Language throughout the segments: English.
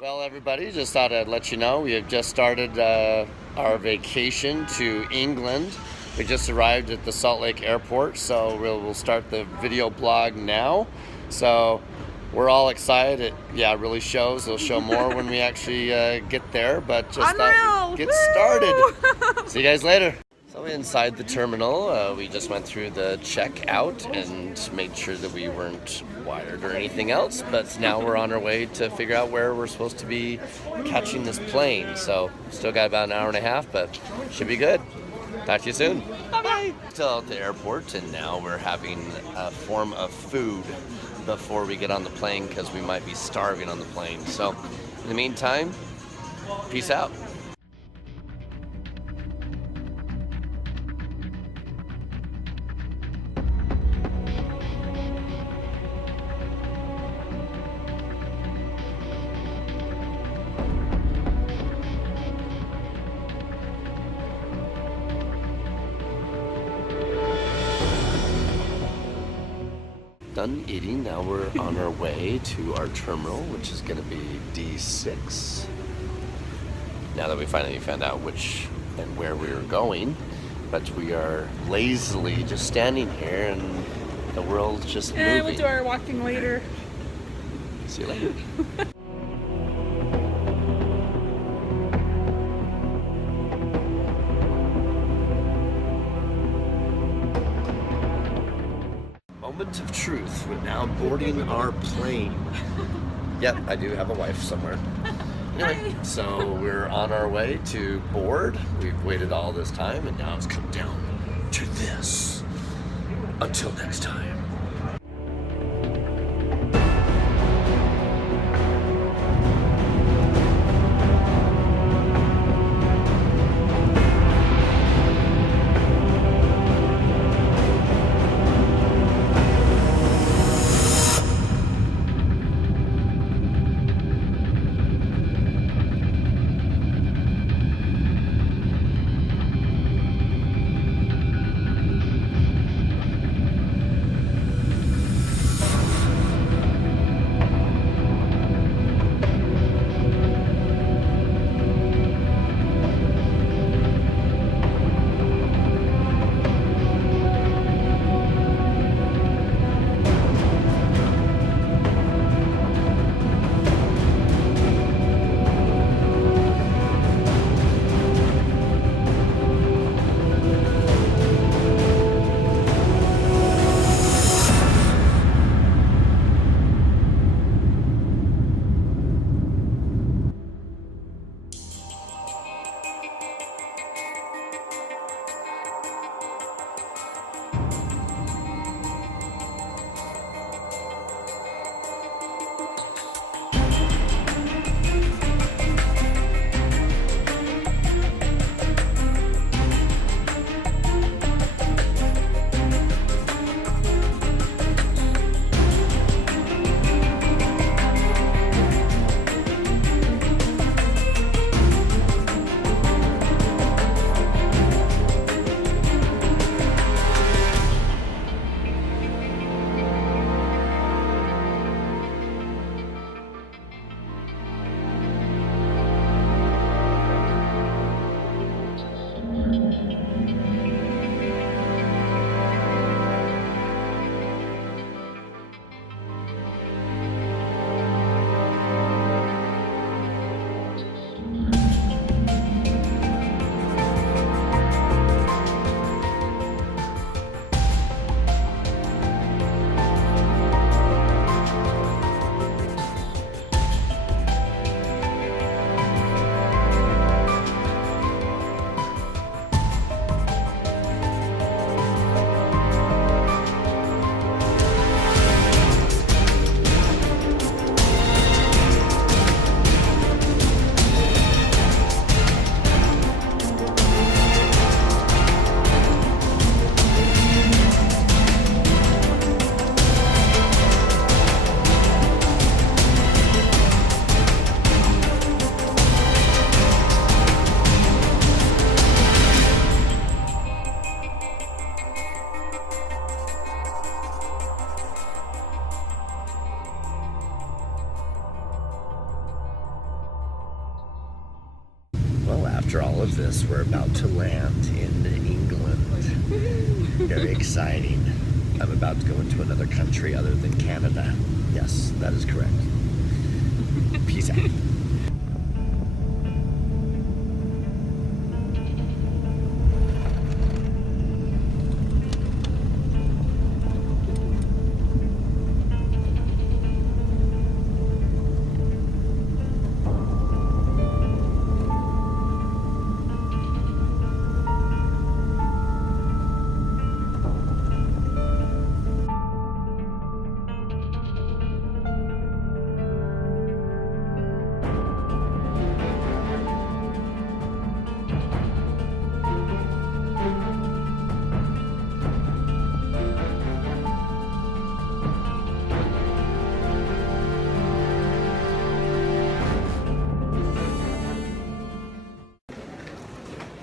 Well, everybody, just thought I'd let you know we have just started our vacation to England. We just arrived at the Salt Lake Airport, so we'll start the video blog now. So we're all excited. It really shows. It'll show more when we actually get there, but just thought we'd get started. See you guys later. So inside the terminal, we just went through the checkout and made sure that we weren't wired or anything else. But now we're on our way to figure out where we're supposed to be catching this plane. So still got about an hour and a half, but should be good. Talk to you soon. Bye-bye. Still at the airport, and now we're having a form of food before we get on the plane because we might be starving on the plane. So in the meantime, peace out. Done eating, now we're on our way to our terminal, which is going to be D6. Now that we finally found out which and where we were going, but we are lazily just standing here and the world's just moving. We'll do our walking later. See you later. Moment of truth. We're now boarding our plane. Yep, I do have a wife somewhere. Anyway, so we're on our way to board. We've waited all this time, and now it's come down to this. Until next time. after all of this, we're about to land in England. Very exciting. I'm about to go into another country other than Canada. Yes, that is correct. Peace out.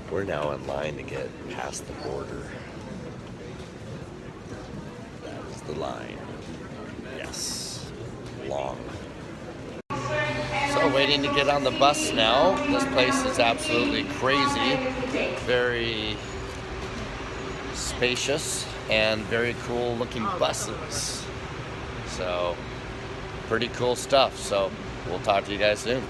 We're now in line to get past the border. That is the line. Yes. Long. So waiting to get on the bus now. This place is absolutely crazy. Very spacious and very cool looking buses. So pretty cool stuff. So we'll talk to you guys soon.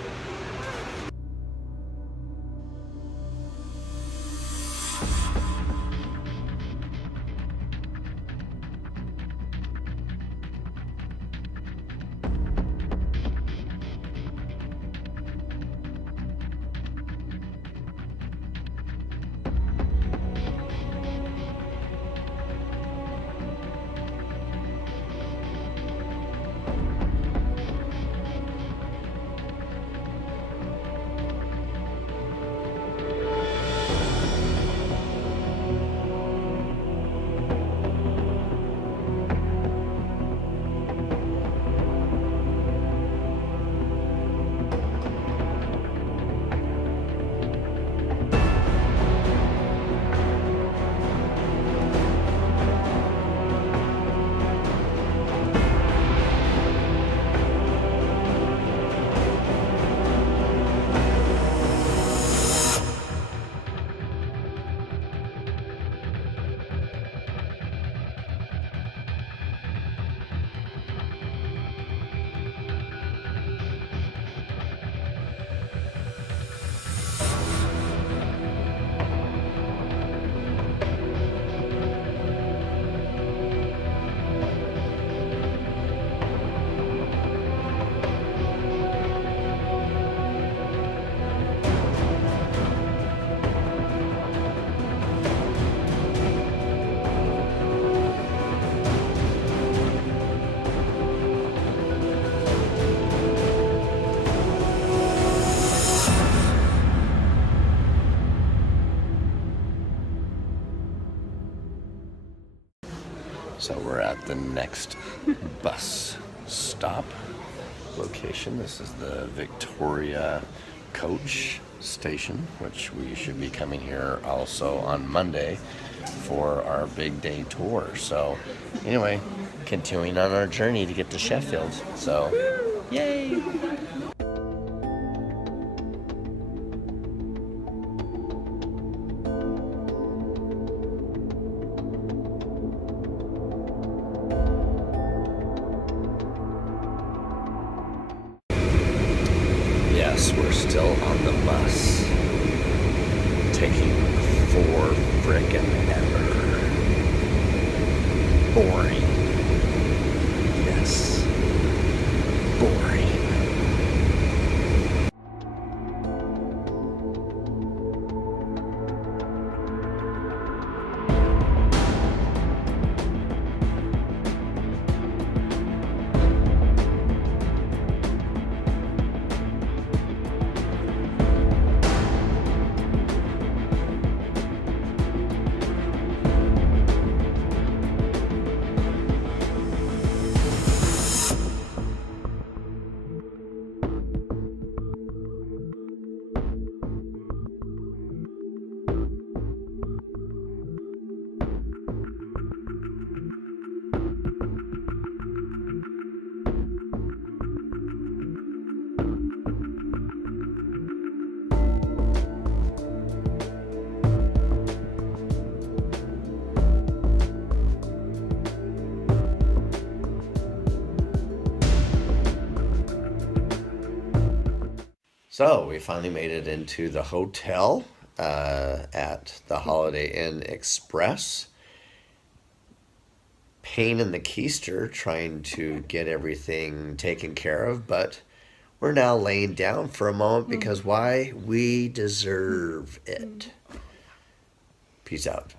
So we're at the next bus stop location. This is the Victoria coach station, which we should be coming here also on Monday for our big day tour. So anyway, continuing on our journey to get to Sheffield. So yay! Yes, we're still on the bus, taking for frickin' ever. Boring. Yes. Boring. So we finally made it into the hotel at the Holiday Inn Express. Pain in the keister trying to get everything taken care of, but we're now laying down for a moment because why? We deserve it. Peace out.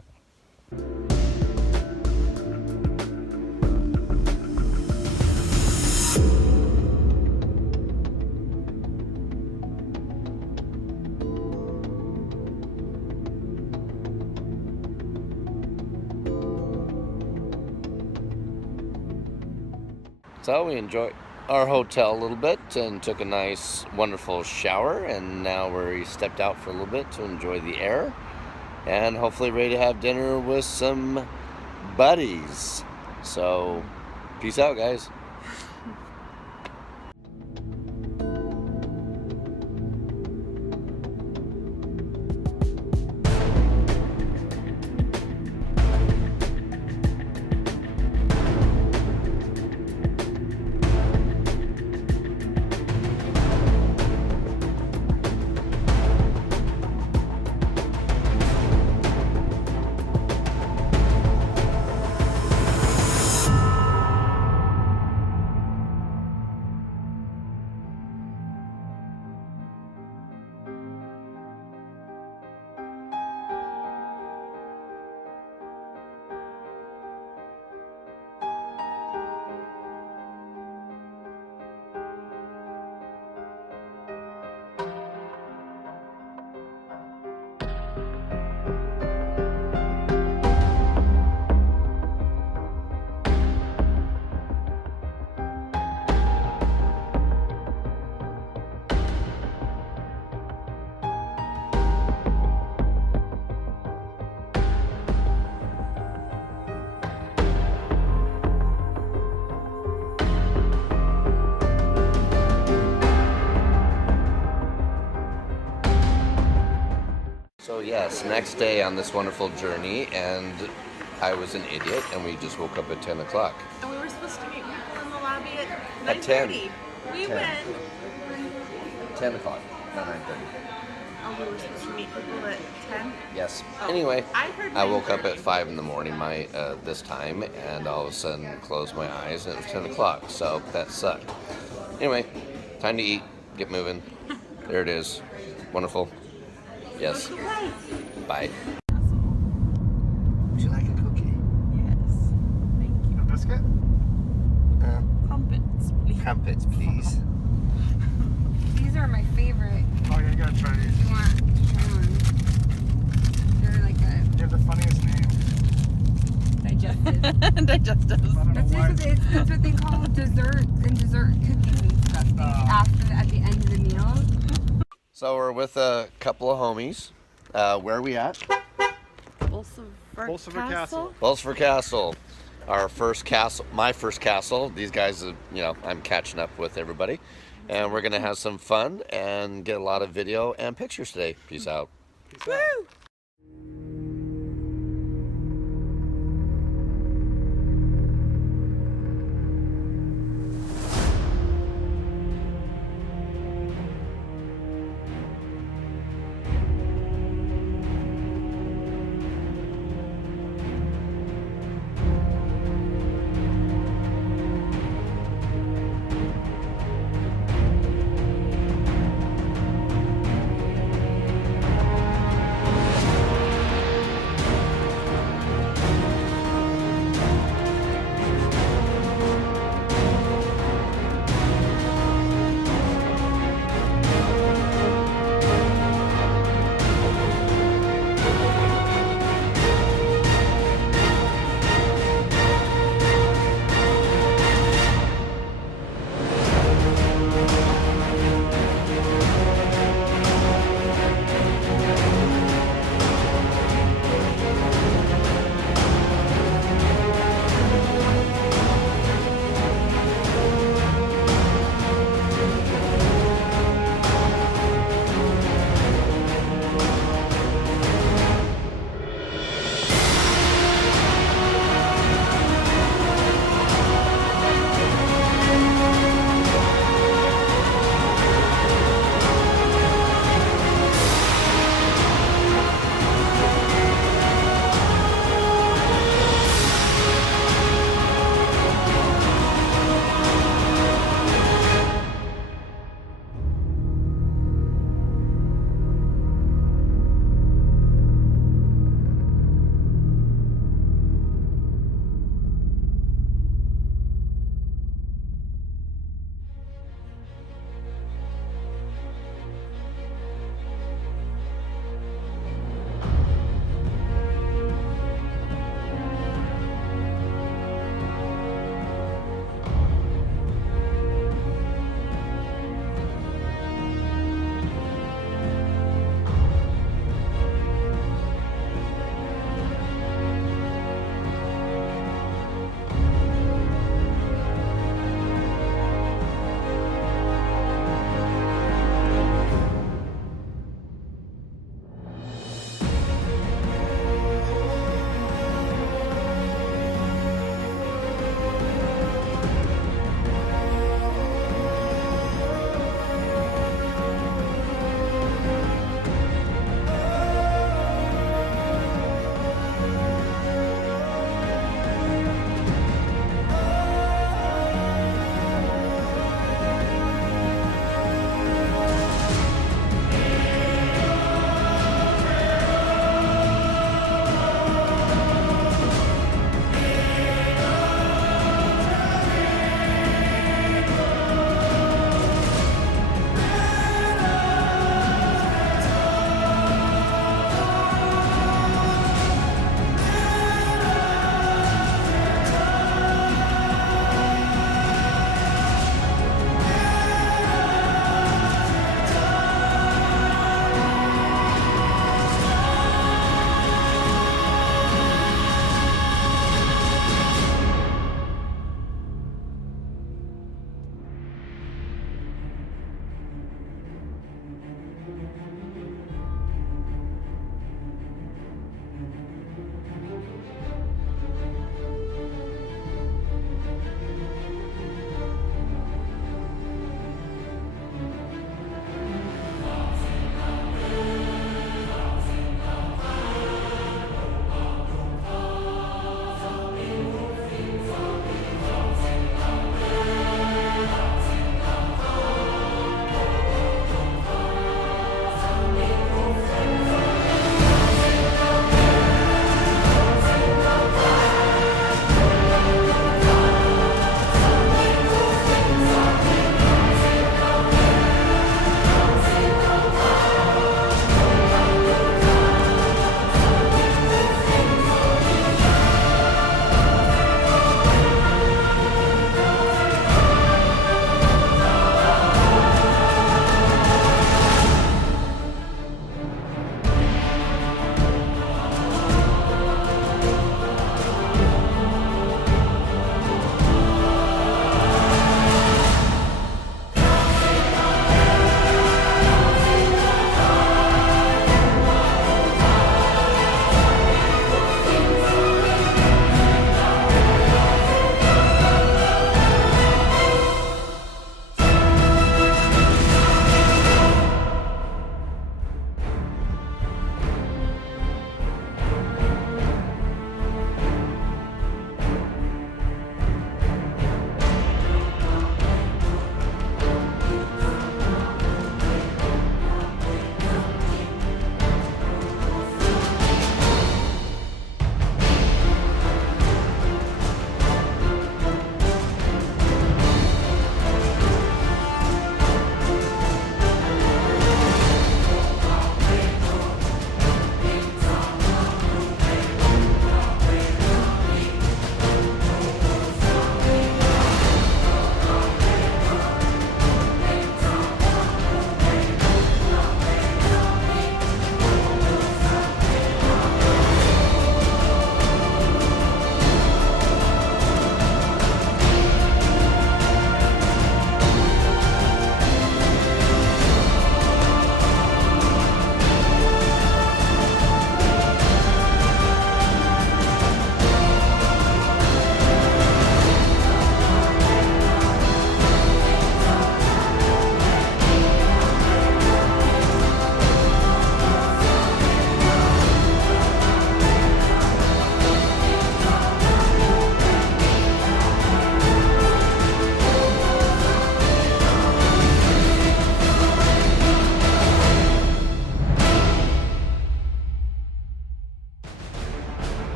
So we enjoyed our hotel a little bit and took a nice, wonderful shower, and now we stepped out for a little bit to enjoy the air and hopefully ready to have dinner with some buddies. So peace out, guys. So yes, next day on this wonderful journey, and I was an idiot, and we just woke up at 10 o'clock. And we were supposed to meet people in the lobby at At 10. 9:30. We 10. went. 10 o'clock, not 9:30. Oh, we were supposed to meet people at 10? Yes. Oh, Anyway, heard I woke up 9:30. at 5 in the morning this time, and all of a sudden closed my eyes, and it was 10 o'clock, so that sucked. Anyway, time to eat, get moving. There it is. Wonderful. Yes. Bye. Would you like a cookie? Yes. Thank you. A biscuit? Crumpets, please. Crumpets, please. These are my favorite. Oh, yeah, you gotta try these. You want to try one? They're like a You have the funniest name. digestive. Digestives. I don't know why. That's what they call dessert and dessert cookies and stuff. They after at the end of the meal. So we're with a couple of homies. Where are we at? Bolsover Castle. Bolsover Castle. Our first castle, my first castle. These guys, I'm catching up with everybody. And we're going to have some fun and get a lot of video and pictures today. Peace out. Peace out.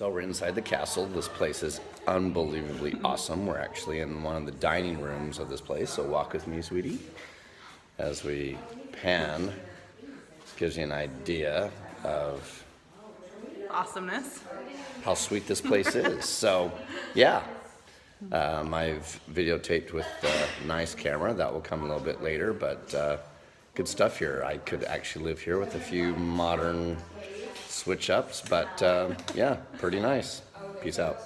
So we're inside the castle. This place is unbelievably awesome. We're actually in one of the dining rooms of this place, so walk with me, sweetie. As we pan, gives you an idea of Awesomeness. how sweet this place is. So, yeah. I've videotaped with a nice camera. That will come a little bit later, but good stuff here. I could actually live here with a few modern switch-ups, but yeah, pretty nice. Peace out.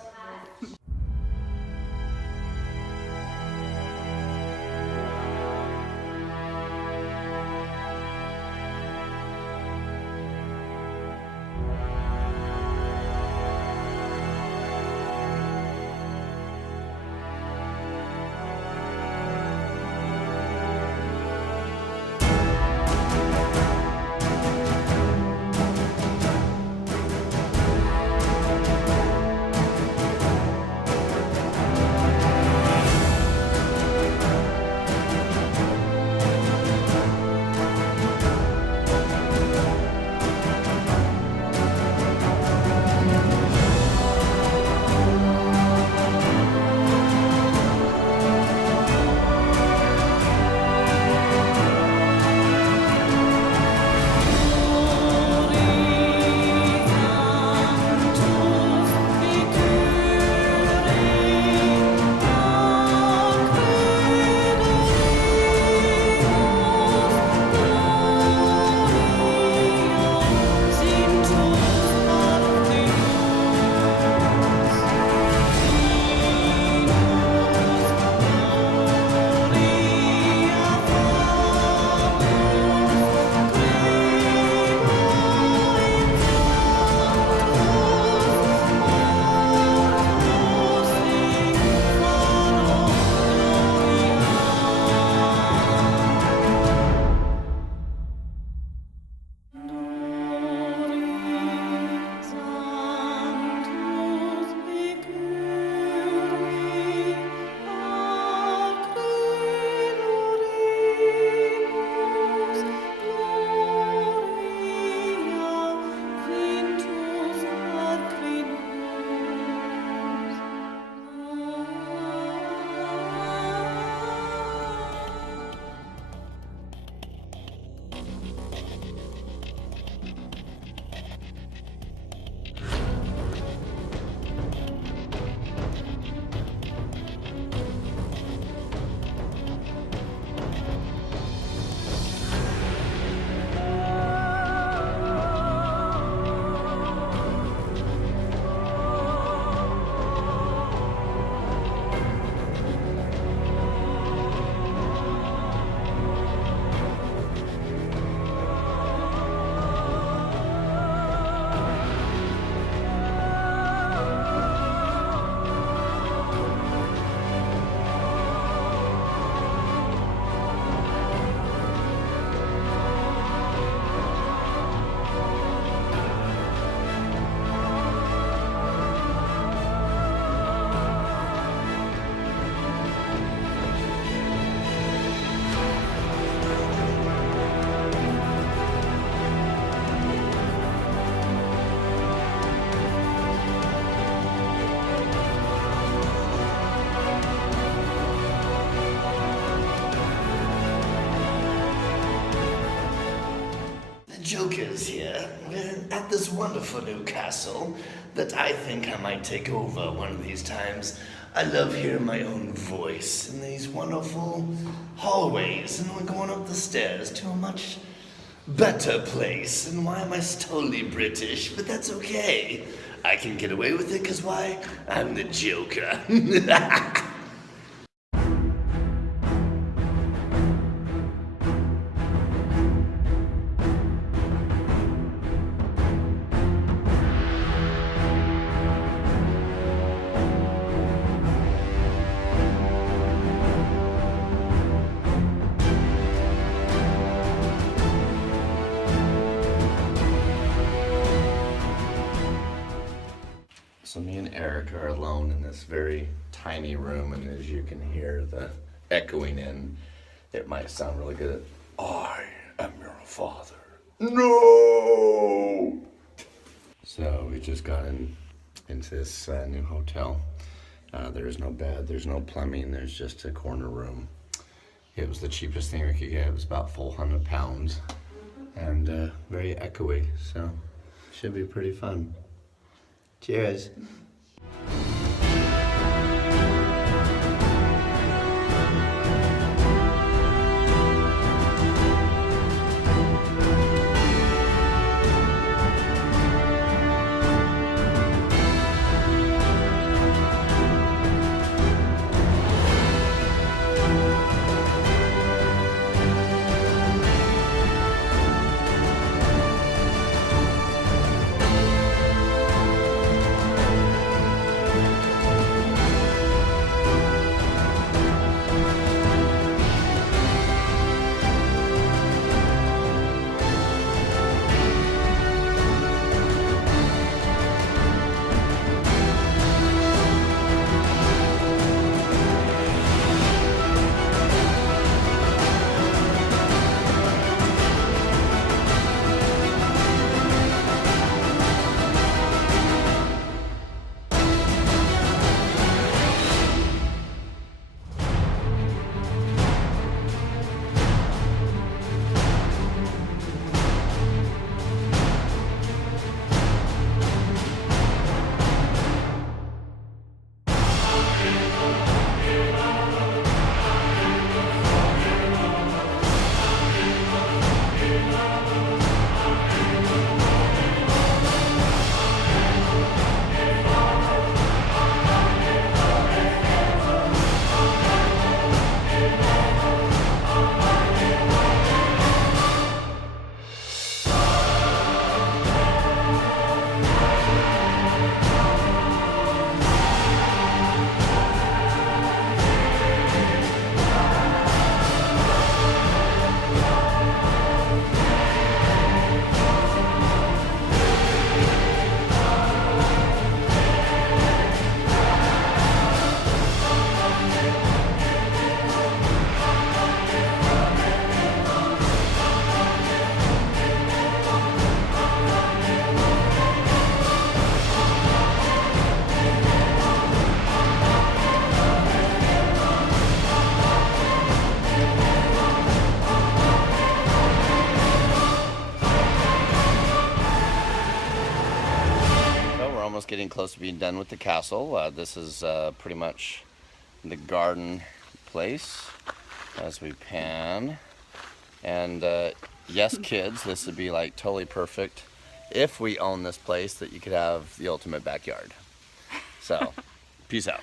Joker's here. We're at this wonderful new castle that I think I might take over one of these times. I love hearing my own voice in these wonderful hallways, and we're going up the stairs to a much better place. And why am I totally British? But that's okay. I can get away with it because why? I'm the Joker. So me and Eric are alone in this very tiny room, and as you can hear the echoing in, it might sound really good. I am your father. No! So we just got in into this new hotel. There is no bed, there's no plumbing, there's just a corner room. It was the cheapest thing we could get. It was about £400 and very echoey, so should be pretty fun. Cheers. Getting close to being done with the castle. This is pretty much the garden place as we pan. And yes, kids, this would be like totally perfect if we own this place, that you could have the ultimate backyard. So, peace out.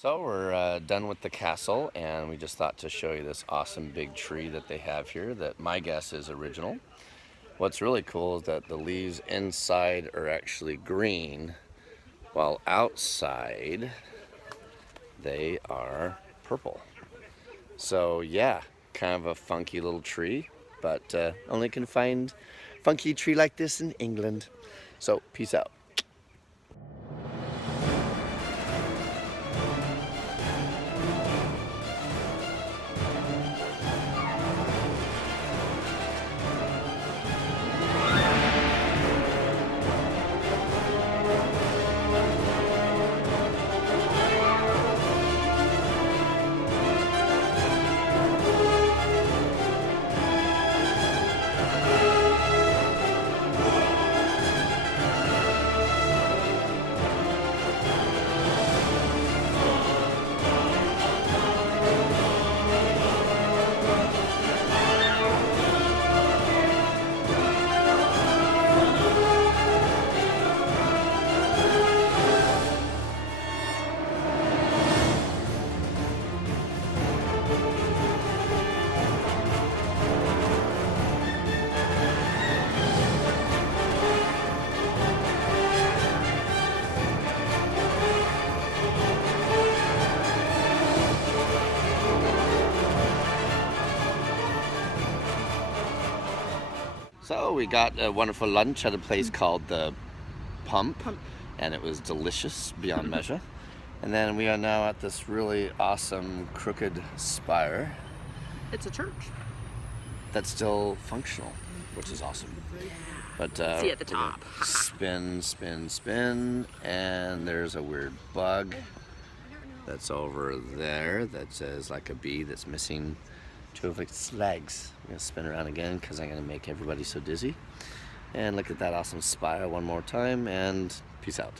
So we're done with the castle, and we just thought to show you this awesome big tree that they have here that my guess is original. What's really cool is that the leaves inside are actually green, while outside they are purple. So yeah, kind of a funky little tree, but only can find funky tree like this in England. So peace out. So we got a wonderful lunch at a place called the Pump, and it was delicious beyond measure. And then we are now at this really awesome crooked spire It's a church. that's still functional, which is awesome. But See at the we're gonna top. spin, spin, spin, and there's a weird bug that's over there that says like a bee that's missing two of its legs. I'm gonna spin around again because I'm gonna make everybody so dizzy. And look at that awesome spire one more time, and peace out.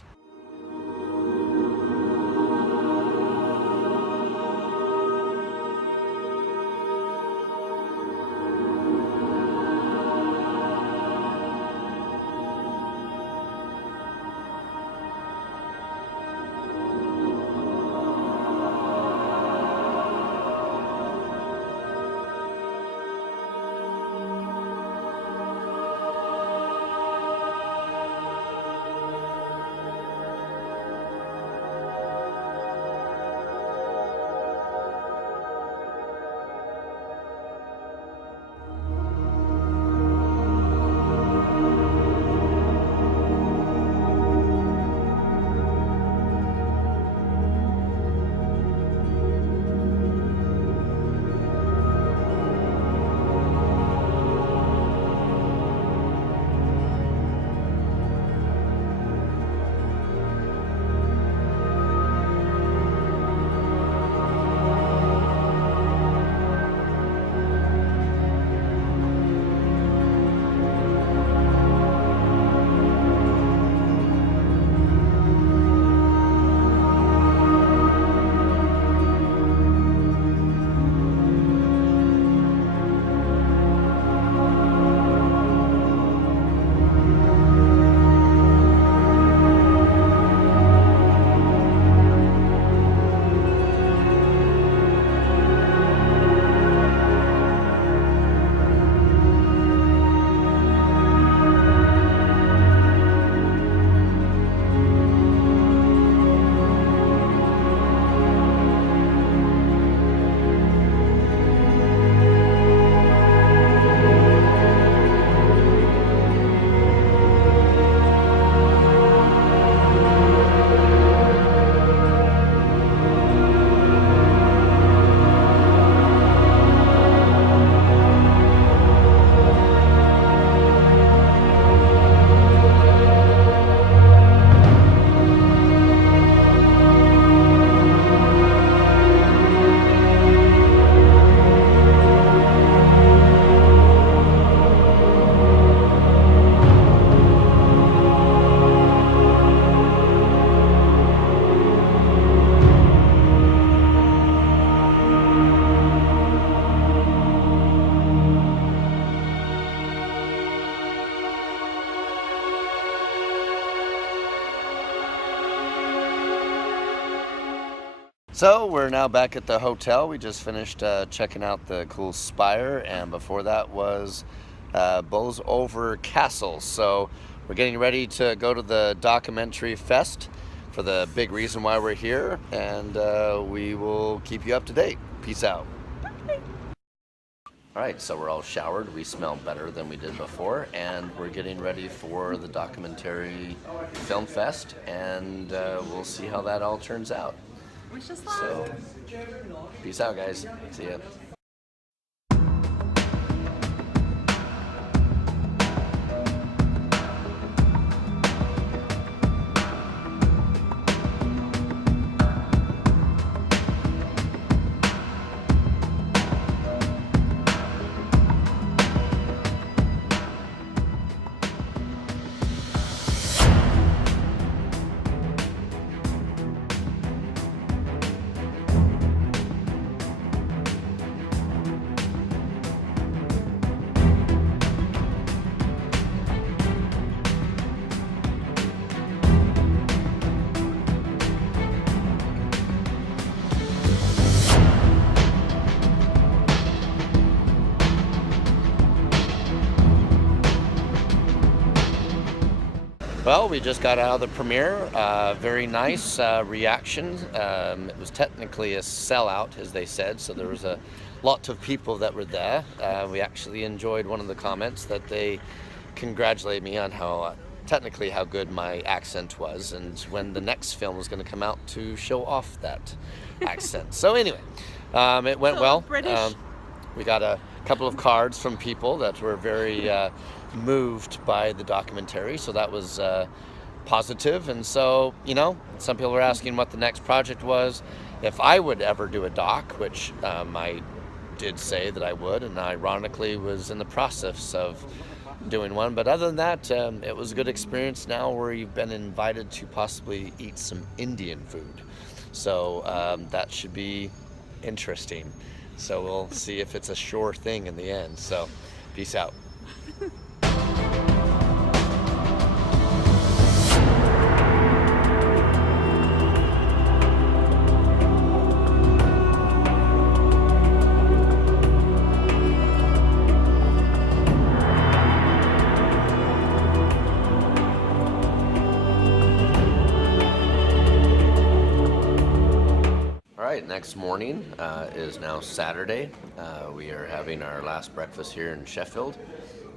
So we're now back at the hotel. We just finished checking out the cool spire, and before that was Bowes Over Castle. So we're getting ready to go to the documentary fest for the big reason why we're here, and we will keep you up to date. Peace out. All right, so we're all showered. We smell better than we did before, and we're getting ready for the documentary film fest, and we'll see how that all turns out. So, peace out, guys. See ya. Well, we just got out of the premiere. Very nice reaction. It was technically a sellout, as they said, so there was a lot of people that were there. We actually enjoyed one of the comments that they congratulated me on how technically how good my accent was, and when the next film was going to come out to show off that accent. So anyway, it went well. British. We got a couple of cards from people that were very moved by the documentary, so that was positive. And so, you know, some people were asking what the next project was, if I would ever do a doc, which I did say that I would, and ironically was in the process of doing one. But other than that, it was a good experience now where you've been invited to possibly eat some Indian food. So that should be interesting. So we'll see if it's a sure thing in the end. So peace out. Next morning is now Saturday. We are having our last breakfast here in Sheffield,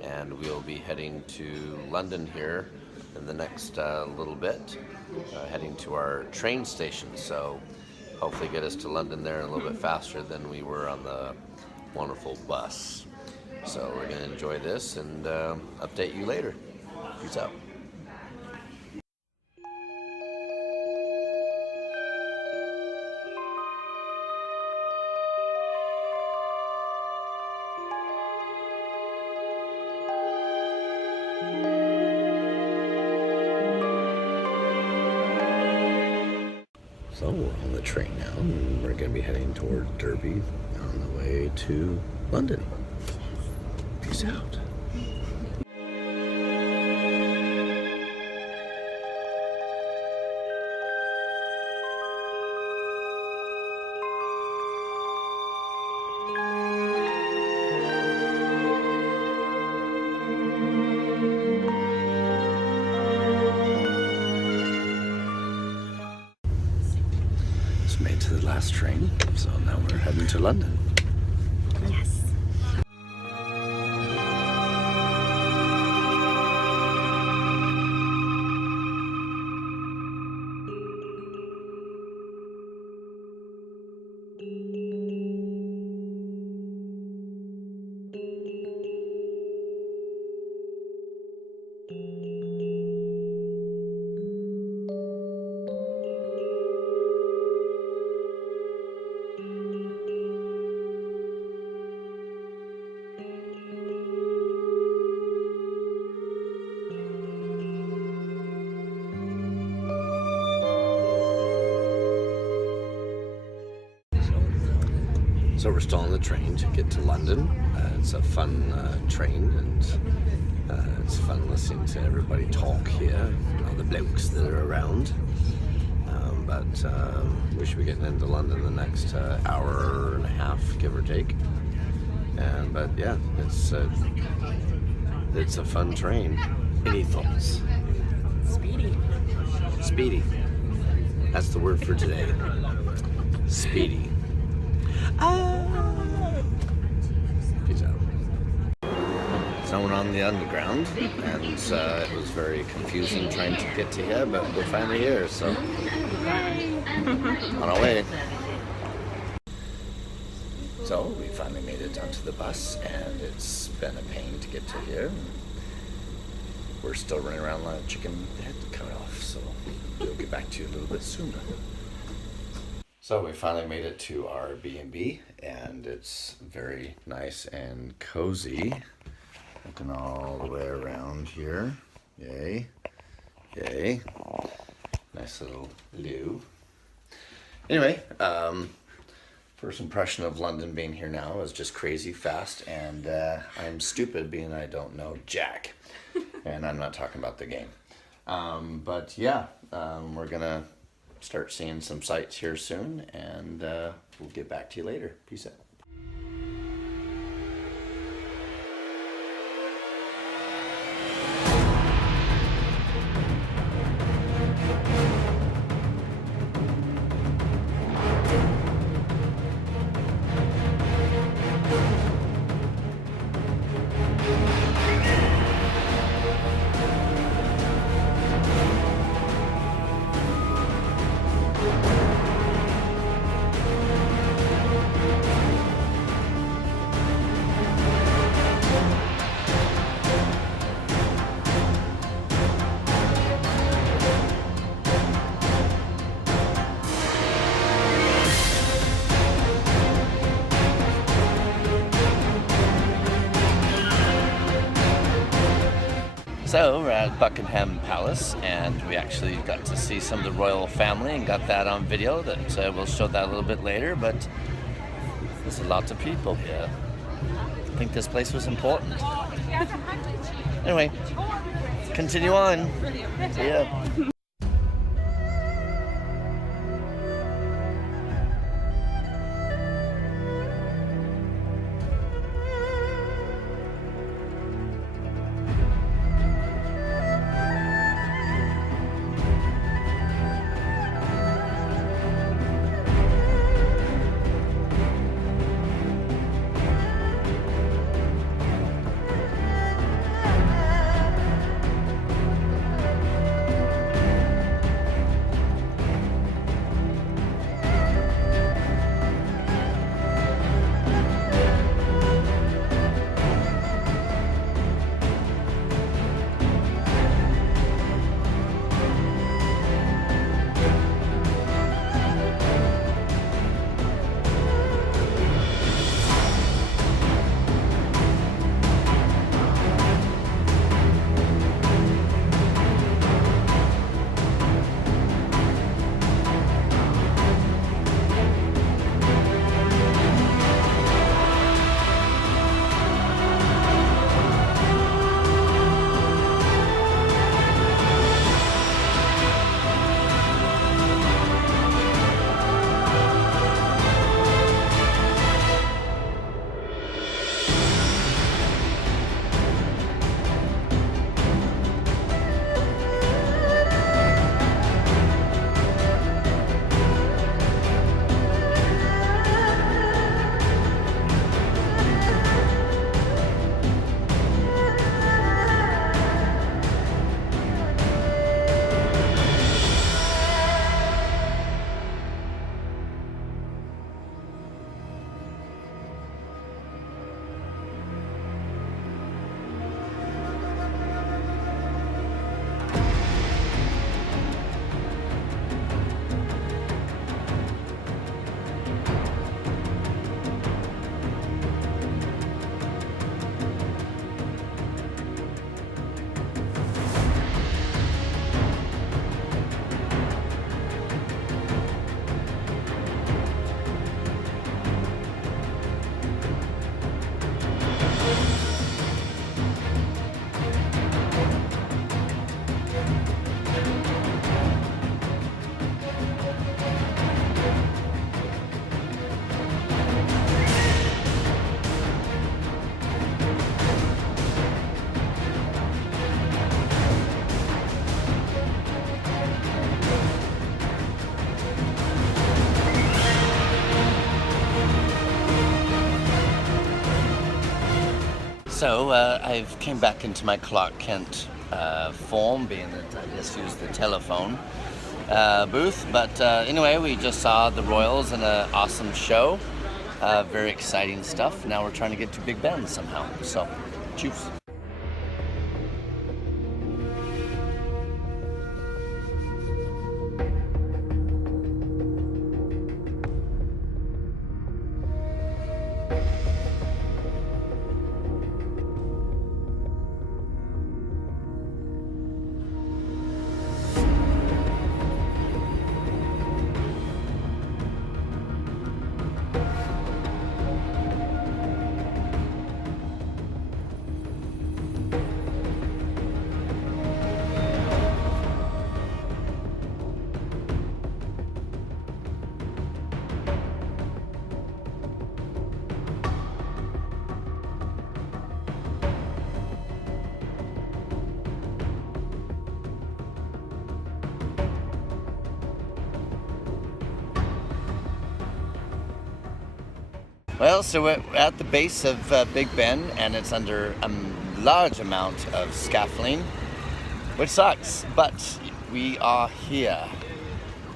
and we'll be heading to London here in the next little bit, heading to our train station. So hopefully get us to London there a little bit faster than we were on the wonderful bus. So we're going to enjoy this and update you later. Peace out. So we're on the train now, and we're going to be heading towards Derby on the way to London. Peace out. Made to the last train, so now we're heading to London. Yes. So we're still on the train to get to London. It's a fun train, and it's fun listening to everybody talk here, all the blokes that are around. But we should be getting into London the next hour and a half, give or take. But yeah, it's a fun train. Any thoughts? Speedy. Speedy. That's the word for today. Speedy. Peace out. So we're on the underground, and it was very confusing trying to get to here, but we're finally here, so on our way. So we finally made it onto the bus, and it's been a pain to get to here. We're still running around like a chicken head cut off, so we'll get back to you a little bit sooner. So we finally made it to our B&B, and it's very nice and cozy. Looking all the way around here. Yay. Yay. Nice little loo. Anyway, first impression of London being here now is just crazy fast, and I'm stupid being I don't know jack. And I'm not talking about the game. But yeah, we're gonna start seeing some sights here soon, and we'll get back to you later. Peace out. So we're at Buckingham Palace, and we actually got to see some of the royal family and got that on video. That we'll show that a little bit later, but there's a lot of people here. I think this place was important. Anyway, continue on. See ya. So I've came back into my Clark Kent form, being that I just used the telephone booth. But anyway, we just saw the Royals in an awesome show. Very exciting stuff. Now we're trying to get to Big Ben somehow. So, cheers. Well, so we're at the base of Big Ben, and it's under a large amount of scaffolding, which sucks, but we are here.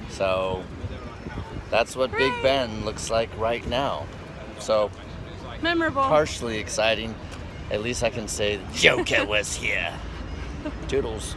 So that's what Big Ben looks like right now. So Memorable. partially exciting. At least I can say the Joker was here. Toodles.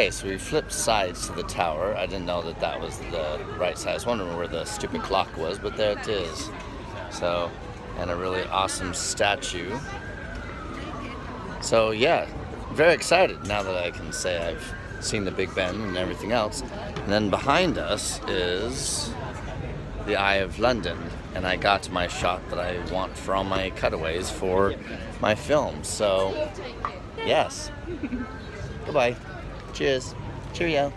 Okay, so we flipped sides to the tower. I didn't know that that was the right side. I was wondering where the stupid clock was, but there it is. So, and a really awesome statue. So yeah, very excited now that I can say I've seen the Big Ben and everything else. And then behind us is the Eye of London, and I got my shot that I want for all my cutaways for my film. So, yes. Goodbye. Cheers. Cheerio.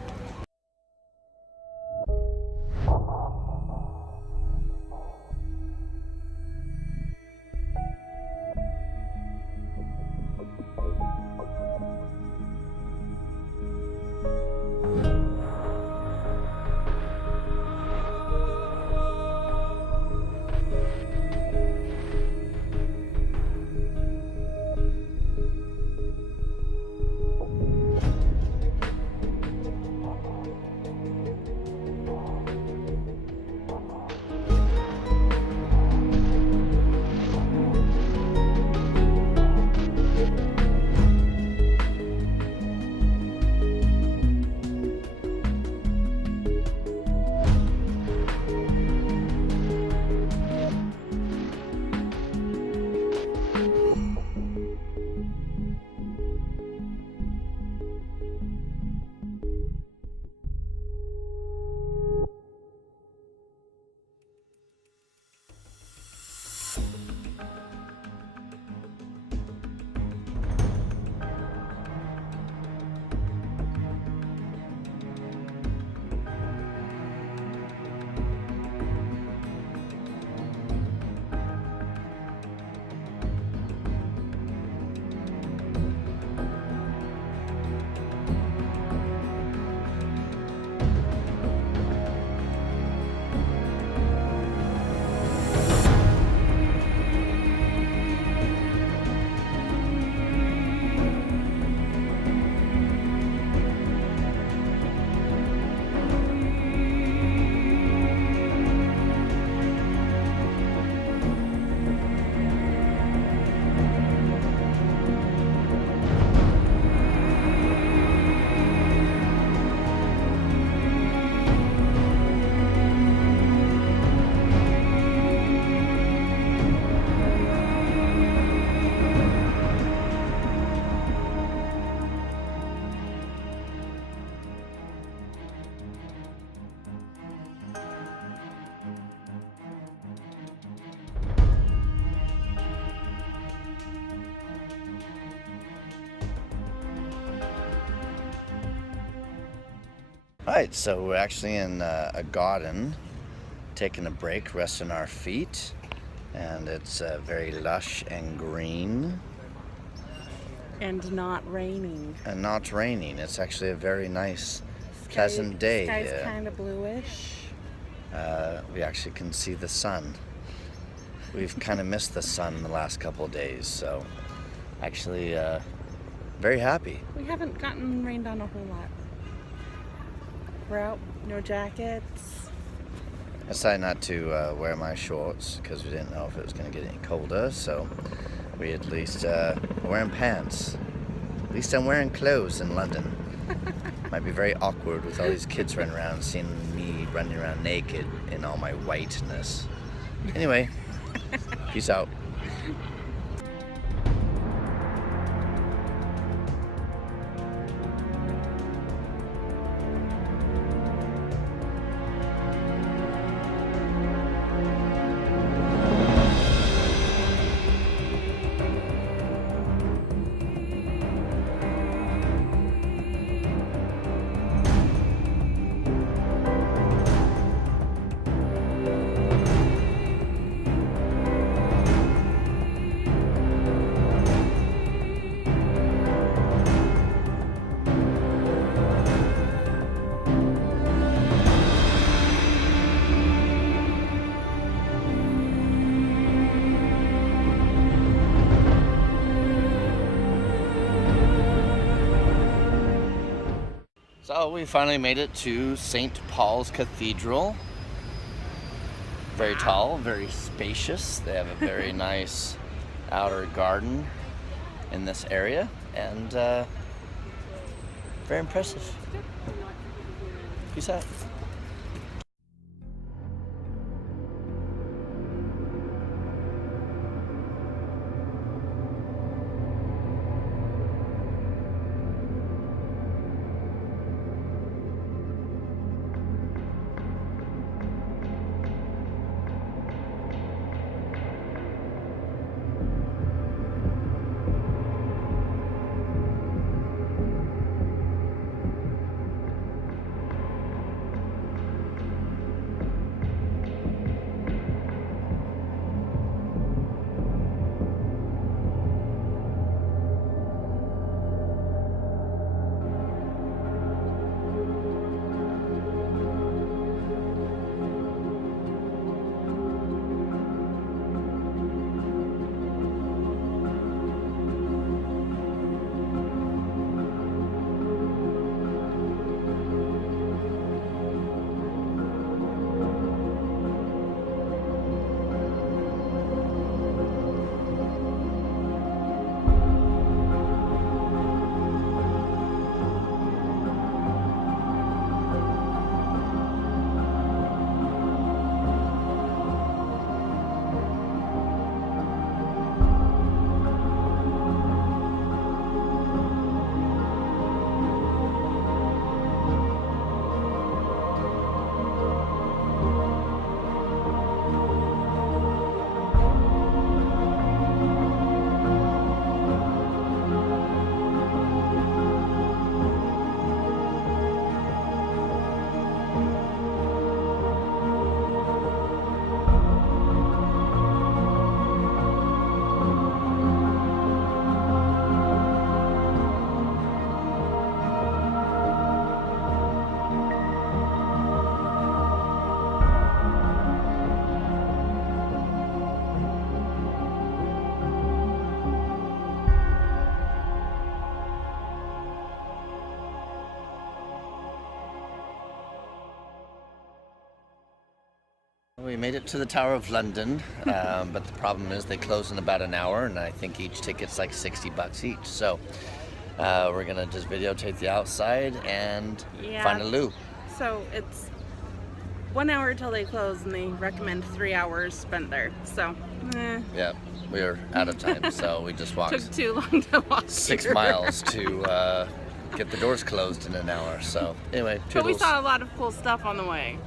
Alright, so we're actually in a garden, taking a break, resting our feet, and it's very lush and green. And not raining. And not raining. It's actually a very nice, pleasant day. Sky's kind of bluish. We actually can see the sun. We've kind of missed the sun the last couple of days, so actually very happy. We haven't gotten rained on a whole lot. We're out, no jackets. I decided not to wear my shorts because we didn't know if it was going to get any colder, so we at least wearing pants. At least I'm wearing clothes in London. Might be very awkward with all these kids running around, seeing me running around naked in all my whiteness. Anyway, peace out. So we finally made it to St. Paul's Cathedral. Very tall, very spacious. They have a very nice outer garden in this area, and Very impressive. Peace out. We made it to the Tower of London, but the problem is they close in about an hour, and I think each ticket's like $60 each. So we're gonna just videotape the outside and find a loo. So it's 1 hour till they close, and they recommend 3 hours spent there. So, Yeah, we were out of time, so we just walked. Took too long to walk 6 here. miles to get the doors closed in an hour. So anyway, toodles. But we saw a lot of cool stuff on the way.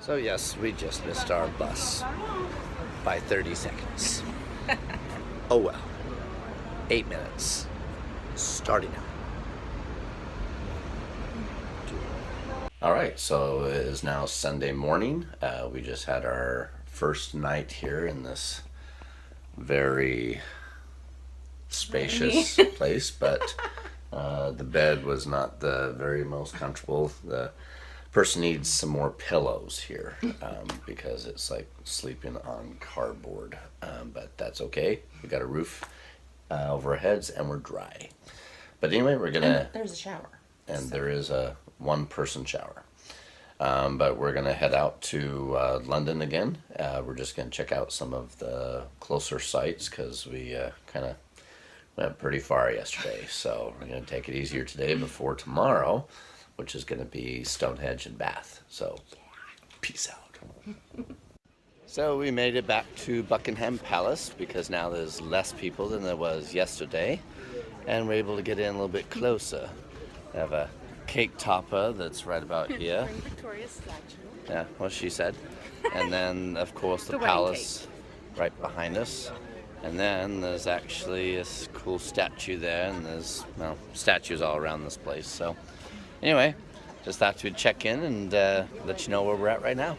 So yes, we just missed our bus by 30 seconds. Oh well. 8 minutes. Starting now. All right, so it is now Sunday morning. We just had our first night here in this very spacious place, but the bed was not the very most comfortable. The person needs some more pillows here because it's like sleeping on cardboard, but that's okay. We got a roof over our heads and we're dry. But anyway, we're gonna. And there's a shower. And there is a one-person shower. But we're gonna head out to London again. We're just gonna check out some of the closer sites because we kind of went pretty far yesterday. So we're gonna take it easier today before tomorrow, which is gonna be Stonehenge and Bath. So peace out. So we made it back to Buckingham Palace because now there's less people than there was yesterday, and we're able to get in a little bit closer. We have a cake topper that's right about here. Queen Victoria's statue. Yeah, what she said. And then, of course, the The wedding palace right behind us. And then there's actually this cool statue there, and there's, well, statues all around this place. So anyway, just thought we'd check in and let you know where we're at right now.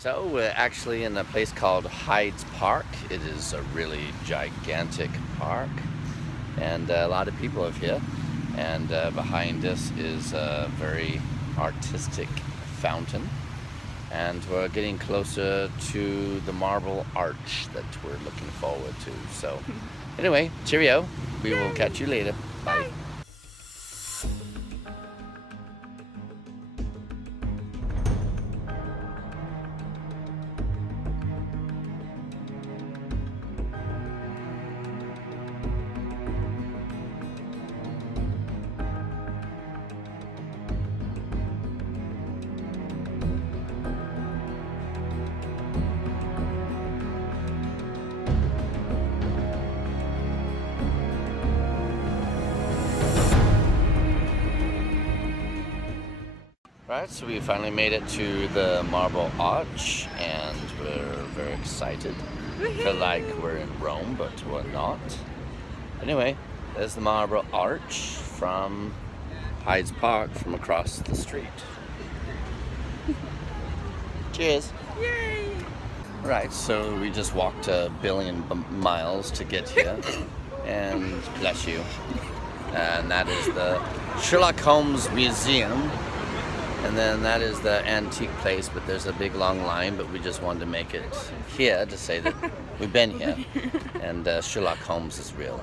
So we're actually in a place called Hyde's Park. It is a really gigantic park, and a lot of people live here. And behind us is a very artistic fountain. And we're getting closer to the marble arch that we're looking forward to. So anyway, cheerio. We will catch you later. Bye. Right, so we finally made it to the Marble Arch, and we're very excited. Feel like we're in Rome, but we're not. Anyway, there's the Marble Arch from Hyde's Park from across the street. Cheers! Yay! Right, so we just walked a billion miles to get here, and bless you. And that is the Sherlock Holmes Museum. And then that is the antique place, but there's a big long line, but we just wanted to make it here to say that we've been here. And Sherlock Holmes is real.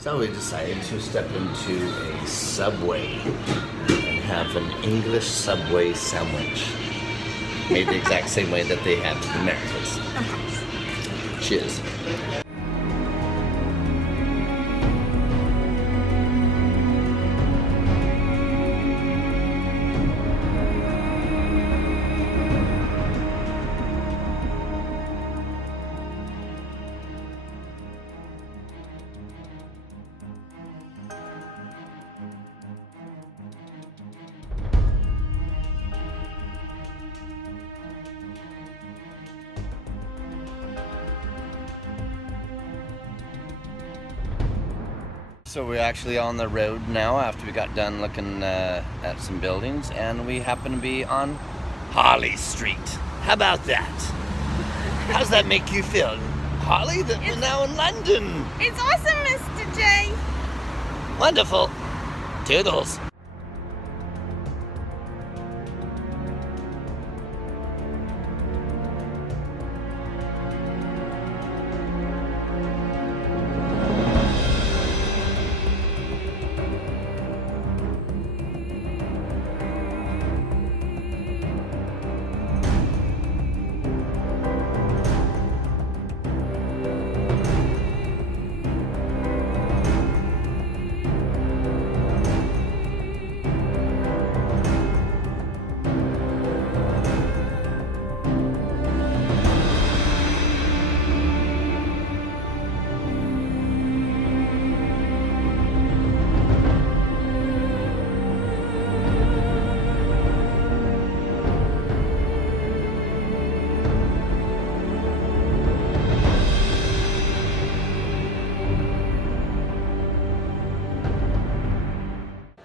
So we decided to step into a Subway and have an English Subway sandwich. Made the exact same way that they have in the Americas. Cheers. So we're actually on the road now after we got done looking at some buildings, and we happen to be on Harley Street. How about that? How's that make you feel, Harley, that we're now in London? It's awesome, Mr. J. Wonderful. Toodles.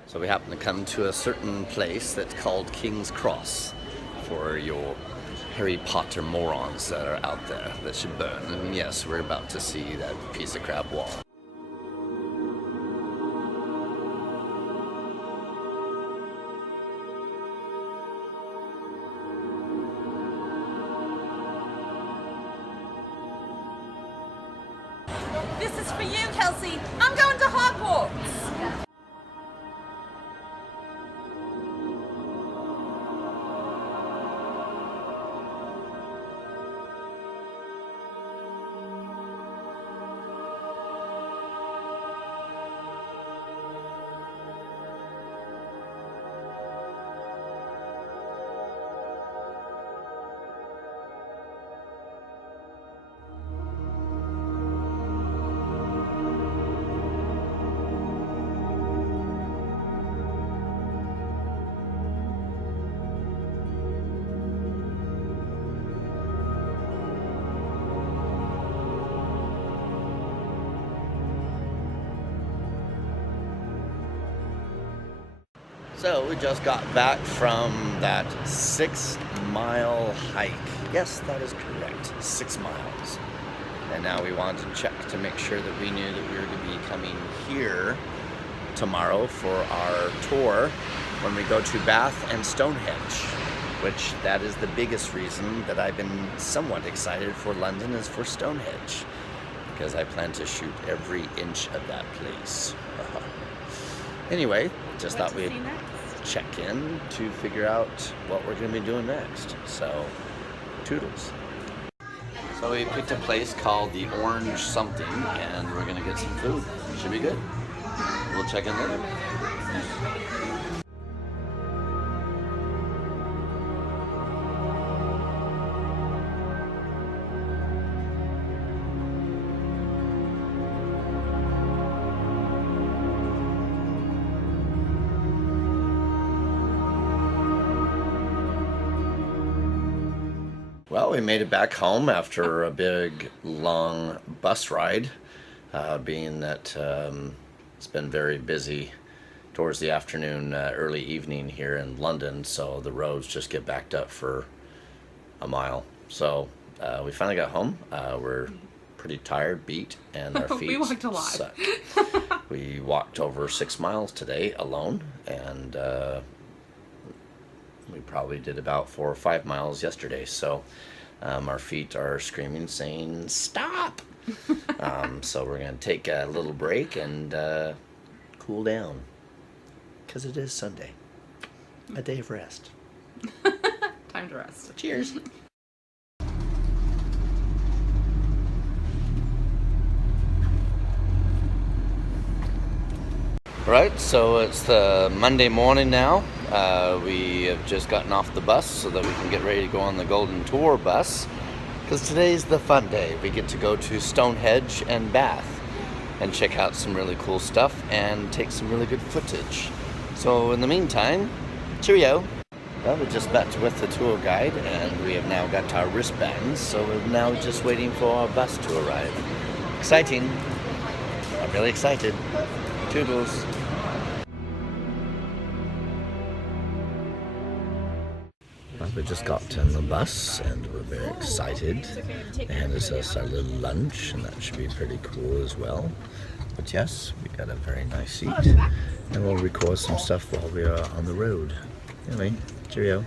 So we happen to come to a certain place that's called King's Cross for your Harry Potter morons that are out there that should burn. And yes, we're about to see that piece of crap wall. This is for you, Kelsey. I'm going to Hogwarts. So we just got back from that 6-mile hike. Yes, that is correct, 6 miles. And now we wanted to check to make sure that we knew that we were going to be coming here tomorrow for our tour when we go to Bath and Stonehenge, which that is the biggest reason that I've been somewhat excited for London is for Stonehenge, because I plan to shoot every inch of that place. Anyway, just thought we'd check in to figure out what we're going to be doing next. So, toodles. So we picked a place called the Orange Something, and we're going to get some food. Should be good. We'll check in later. Well, we made it back home after a big, long bus ride, being that It's been very busy towards the afternoon, early evening here in London, so the roads just get backed up for a mile. So we finally got home. We're pretty tired, beat, and our feet We walked a lot. suck. We walked over 6 miles today alone, and we probably did about 4 or 5 miles yesterday. So our feet are screaming, saying, "Stop!" So we're going to take a little break and cool down, because it is Sunday, a day of rest. Time to rest. Cheers. Right, so it's the Monday morning now. We have just gotten off the bus so that we can get ready to go on the Golden Tour bus, because today's the fun day. We get to go to Stonehenge and Bath and check out some really cool stuff and take some really good footage. So in the meantime, cheerio. Well, we just met with the tour guide and we have now got our wristbands, so we're now just waiting for our bus to arrive. Exciting. I'm really excited. Toodles. Well, we just got on the bus and we're very excited. They handed us our little lunch, and that should be pretty cool as well. But yes, we got a very nice seat, and we'll record some stuff while we are on the road. Anyway, cheerio.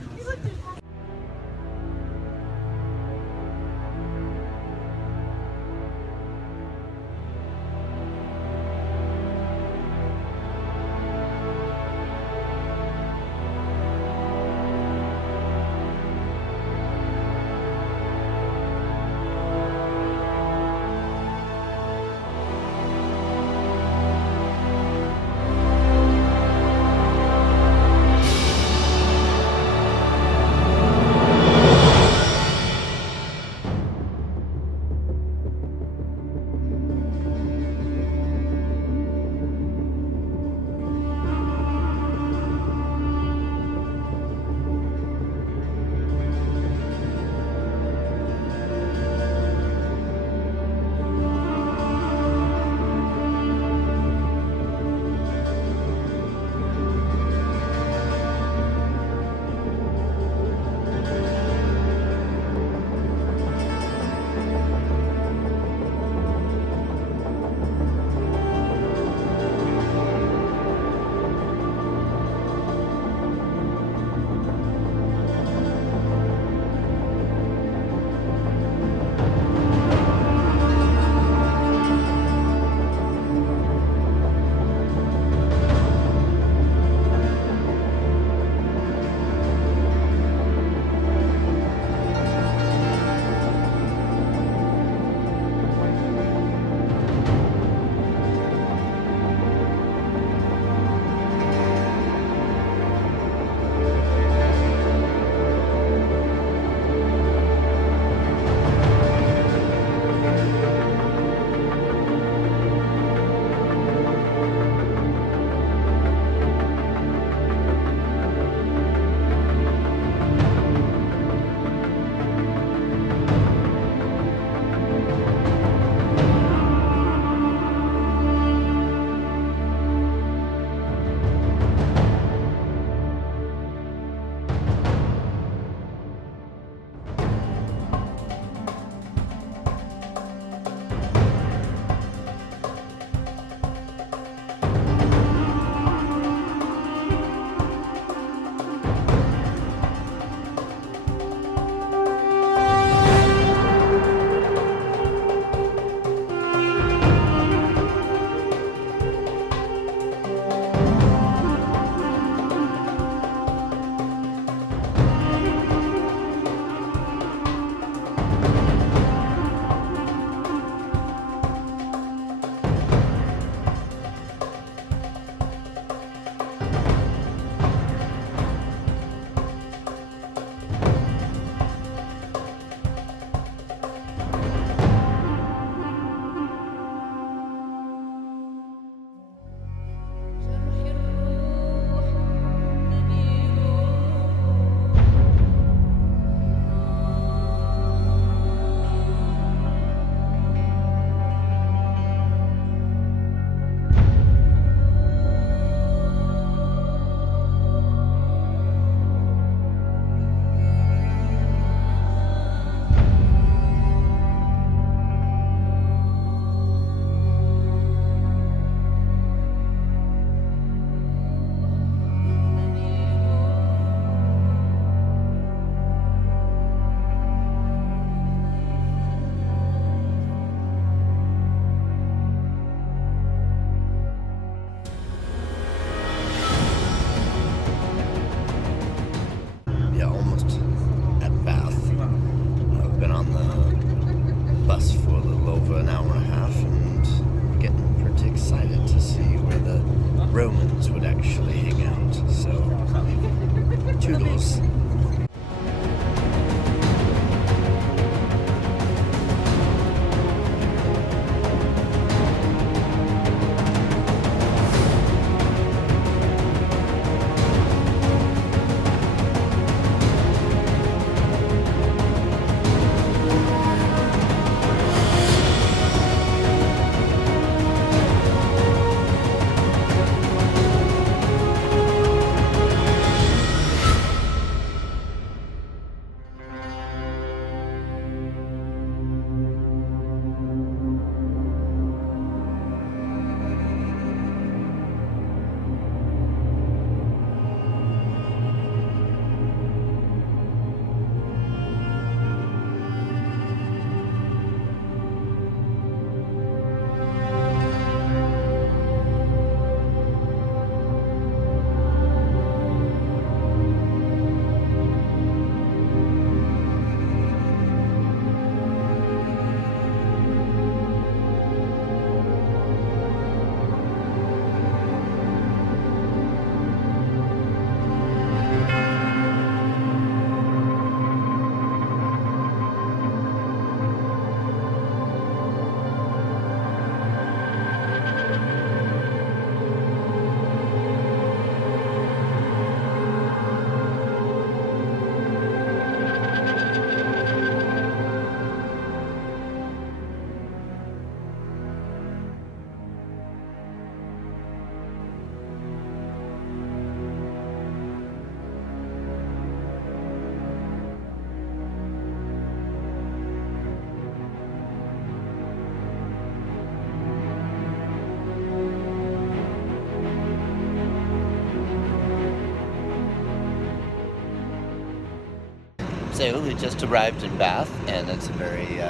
So we just arrived in Bath, and it's a very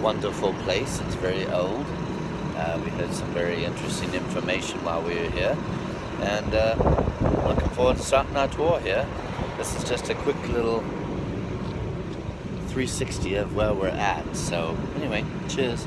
wonderful place. It's very old. We had some very interesting information while we were here, and looking forward to starting our tour here. This is just a quick little 360 of where we're at. So anyway, cheers.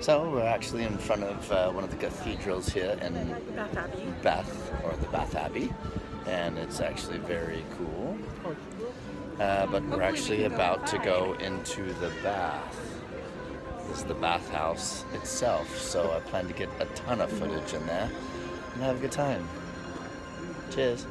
So we're actually in front of one of the cathedrals here in Bath Abbey. Bath, or the Bath Abbey, and it's actually very cool. But we're actually about to go into the bath. This is the bathhouse itself, so I plan to get a ton of footage in there and have a good time. Cheers.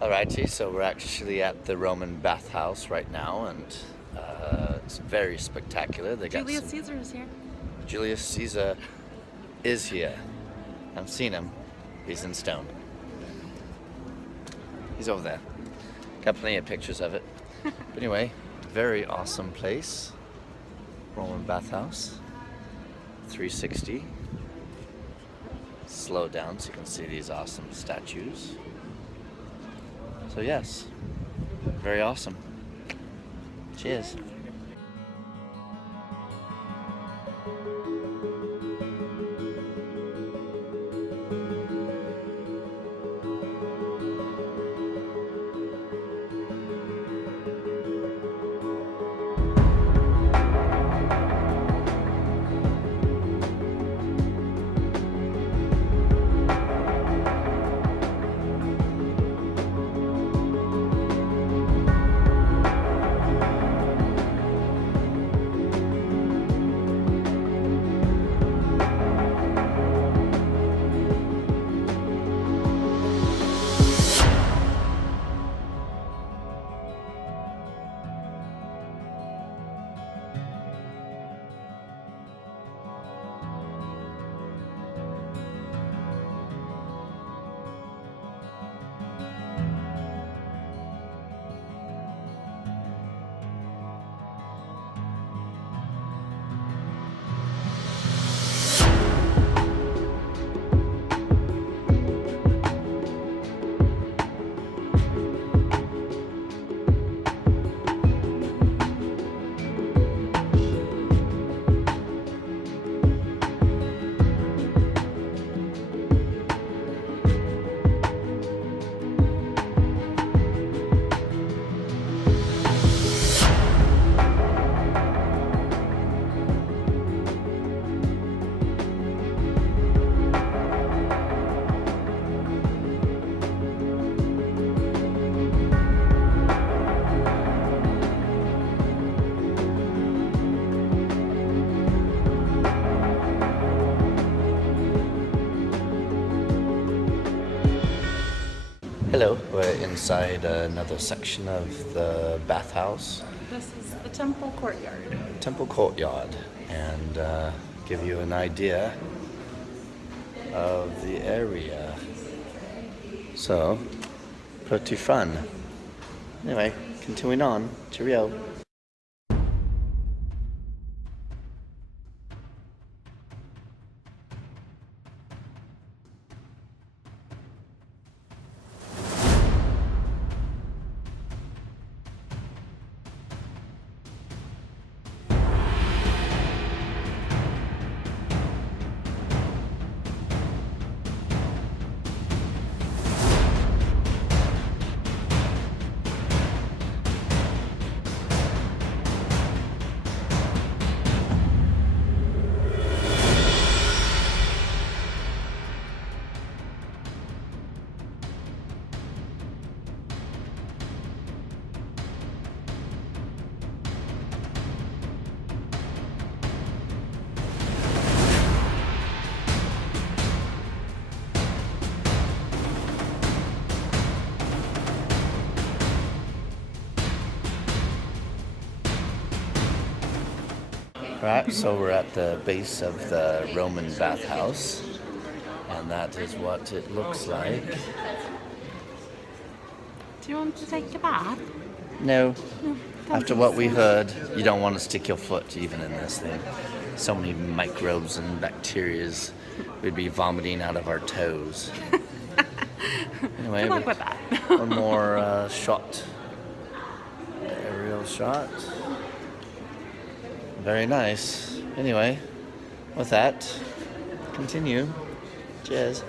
Alrighty, so we're actually at the Roman bathhouse right now, and it's very spectacular. They got Julius Caesar is here. Julius Caesar is here. I've seen him. He's in stone. He's over there. Got plenty of pictures of it. But anyway, very awesome place. Roman bathhouse. 360. Slow down so you can see these awesome statues. So yes, very awesome. Cheers. Hello, we're inside another section of the bathhouse, This is the temple courtyard. temple courtyard, and give you an idea of the area. So, pretty fun. Anyway, continuing on. Cheerio. Right, so we're at the base of the Roman bathhouse, and that is what it looks like. Do you want to take a bath? No, No. after what we heard, you don't want to stick your foot even in this thing. So many microbes and bacterias, we'd be vomiting out of our toes. Anyway, Good luck with that. one more shot, aerial shot. Very nice. Anyway, with that, continue. Cheers.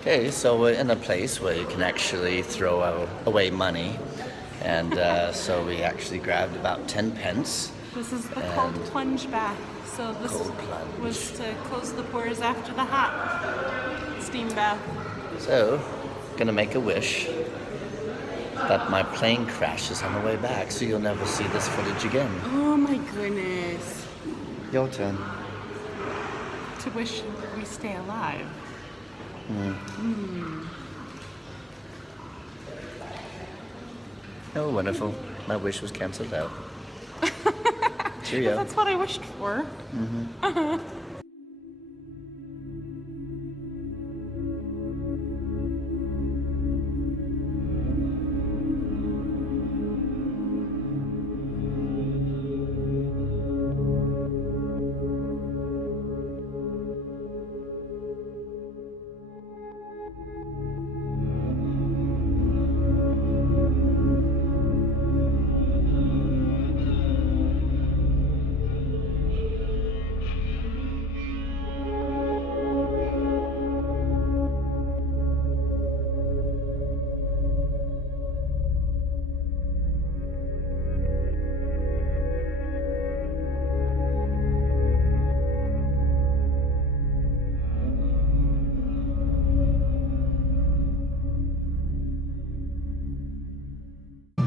Okay, so we're in a place where you can actually throw away money, and so we actually grabbed about 10 pence. This is the cold plunge bath. So this Cold plunge. was to close the pores after the hot steam bath. So, gonna make a wish. that my plane crashes on the way back, so you'll never see this footage again. Oh my goodness. Your turn. To wish we stay alive. Oh, wonderful. My wish was cancelled out. Cheerio. That's what I wished for.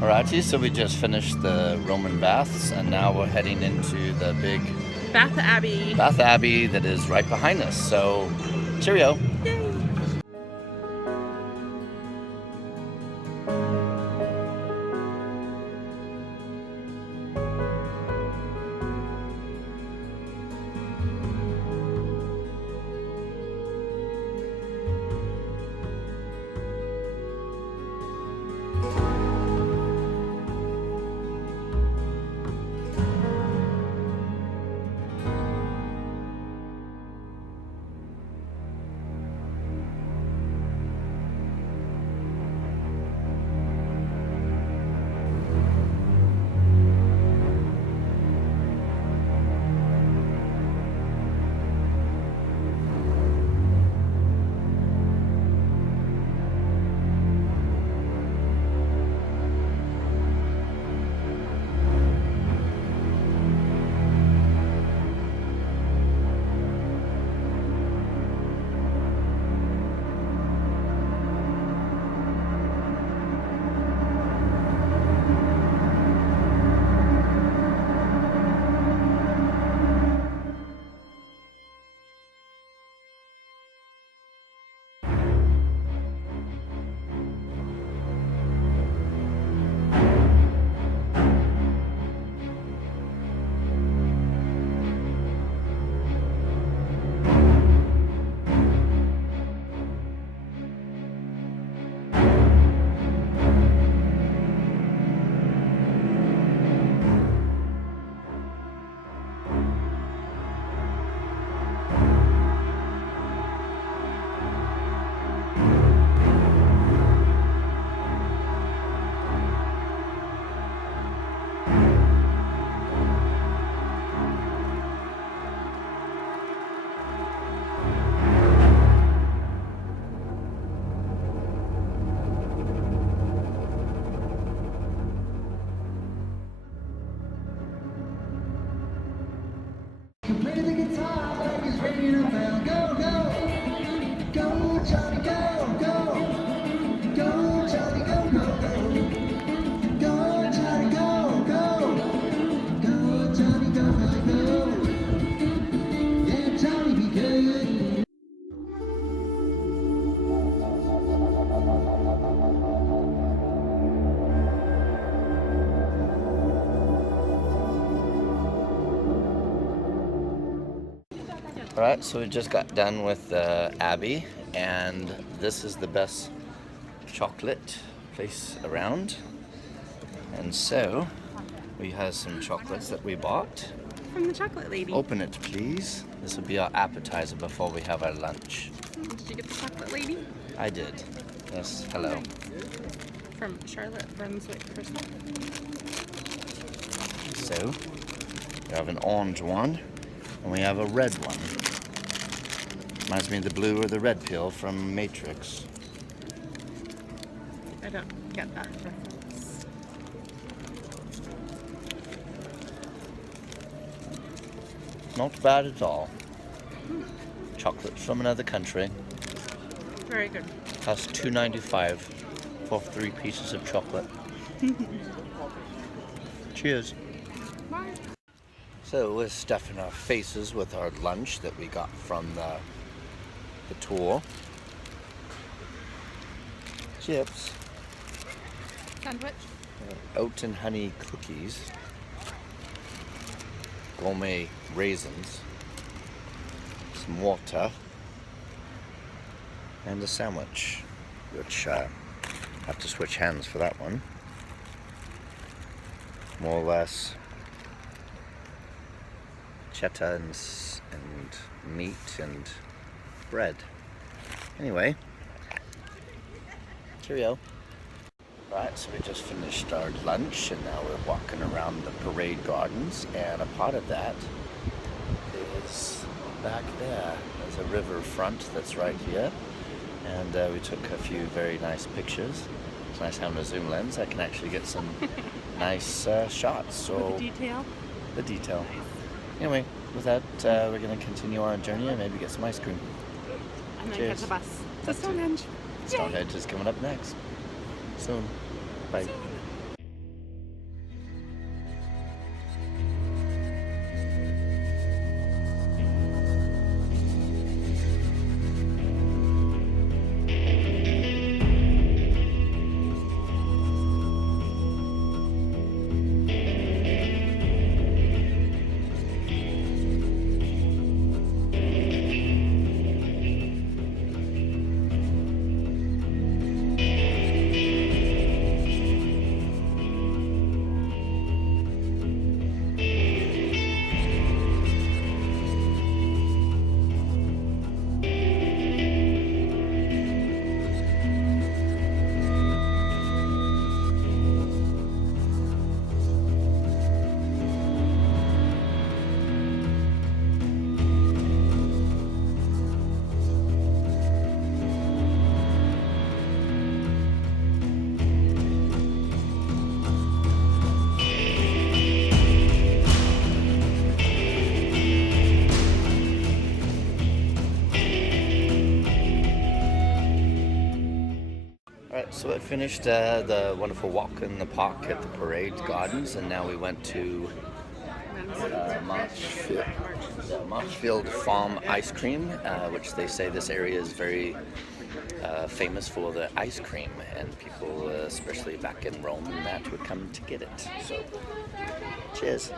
Alrighty, so we just finished the Roman baths, and now we're heading into the big Bath Abbey. Bath Abbey that is right behind us. So, cheerio. Yay. Play the guitar like it's ringing a bell. Go, go, go, Johnny, go, go, go, Johnny, go, go, go, go, Johnny, go, go, go, Johnny, go, go, go. Yeah, Johnny, be good. Alright, so we just got done with the Abbey, and this is the best chocolate place around. And so, we have some chocolates that we bought. From the chocolate lady. Open it, please. This will be our appetizer before we have our lunch. Did you get the chocolate lady? I did. Yes, hello. From Charlotte Brunswick Crystal. So, we have an orange one, and we have a red one. Reminds me of the blue or the red pill from Matrix. I don't get that reference. Not bad at all. Chocolate from another country. Very good. Costs $2.95. for 3 pieces of chocolate. Cheers. So we're stuffing our faces with our lunch that we got from the tour. Chips. Sandwich. Oat and honey cookies. Gourmet raisins. Some water. And a sandwich, which I have to switch hands for that one. More or less cheddar and meat and bread. Anyway, cheerio. Right, so we just finished our lunch and now we're walking around the parade gardens, and a part of that is back there. There's a river front that's right here, and we took a few very nice pictures. It's nice having a zoom lens. I can actually get some nice shots. So With the detail. the detail. Anyway, with that, we're going to continue our journey and maybe get some ice cream. And then Cheers. catch a bus to Stonehenge. Stonehenge is coming up next. Soon. Bye. So I finished the wonderful walk in the park at the Parade Gardens, and now we went to Marchfield Farm Ice Cream, which they say this area is very famous for the ice cream, and people, especially back in Rome and that, would come to get it. So, cheers.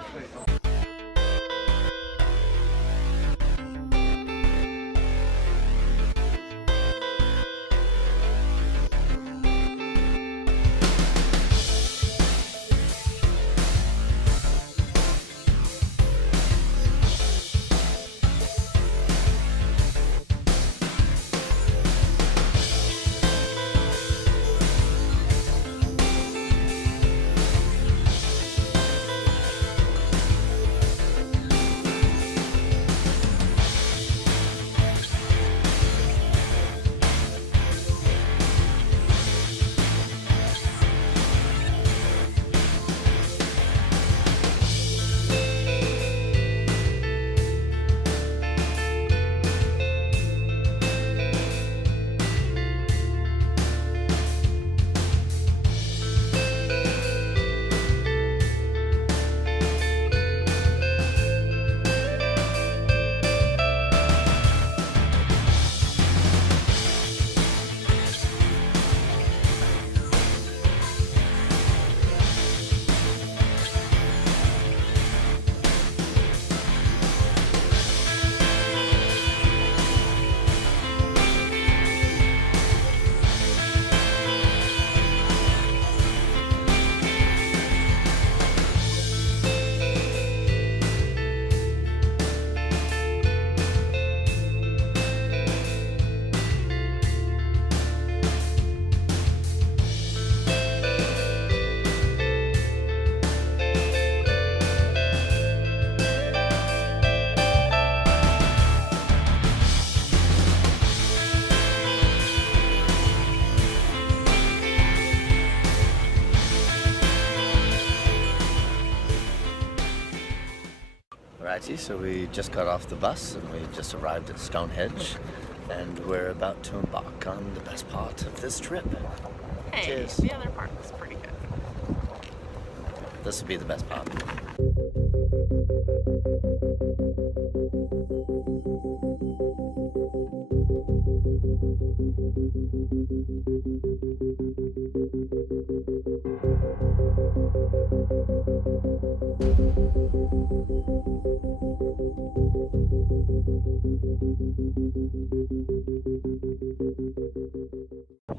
Alrighty, so we just got off the bus and we just arrived at Stonehenge, and we're about to embark on the best part of this trip. Hey, Cheers. the other part was pretty good. This would be the best part.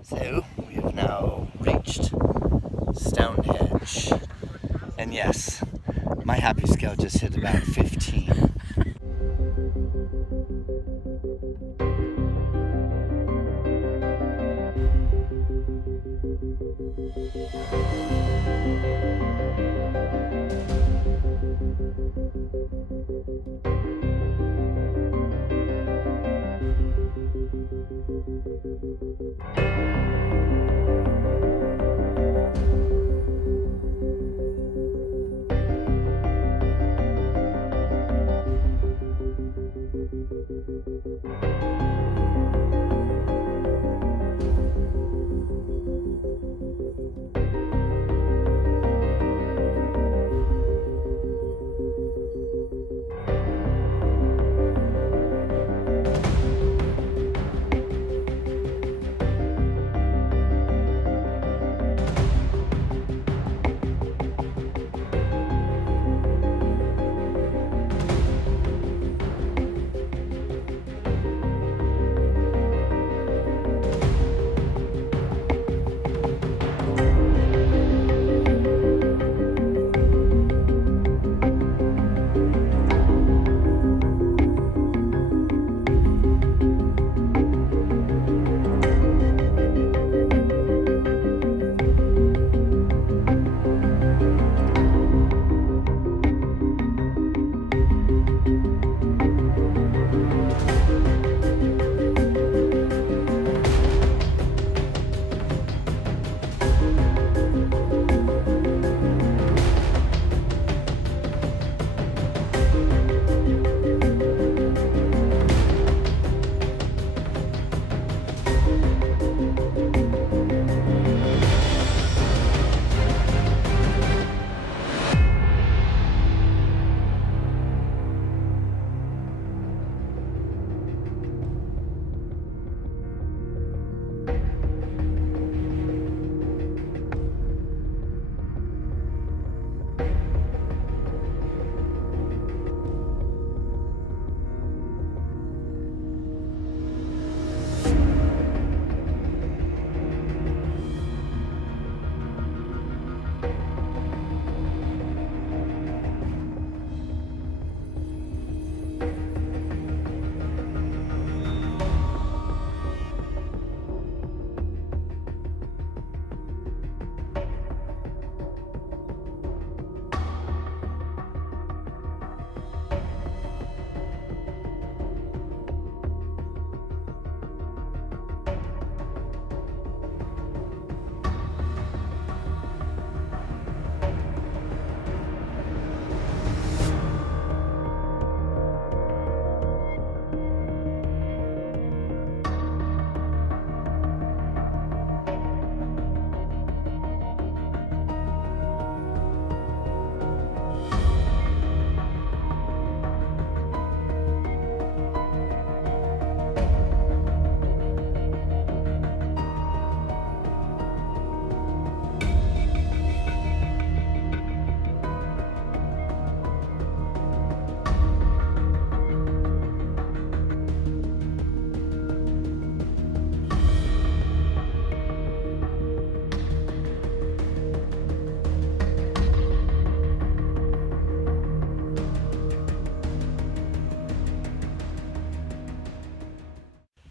So, we have now reached Stonehenge. And yes, my happy scale just hit about 15.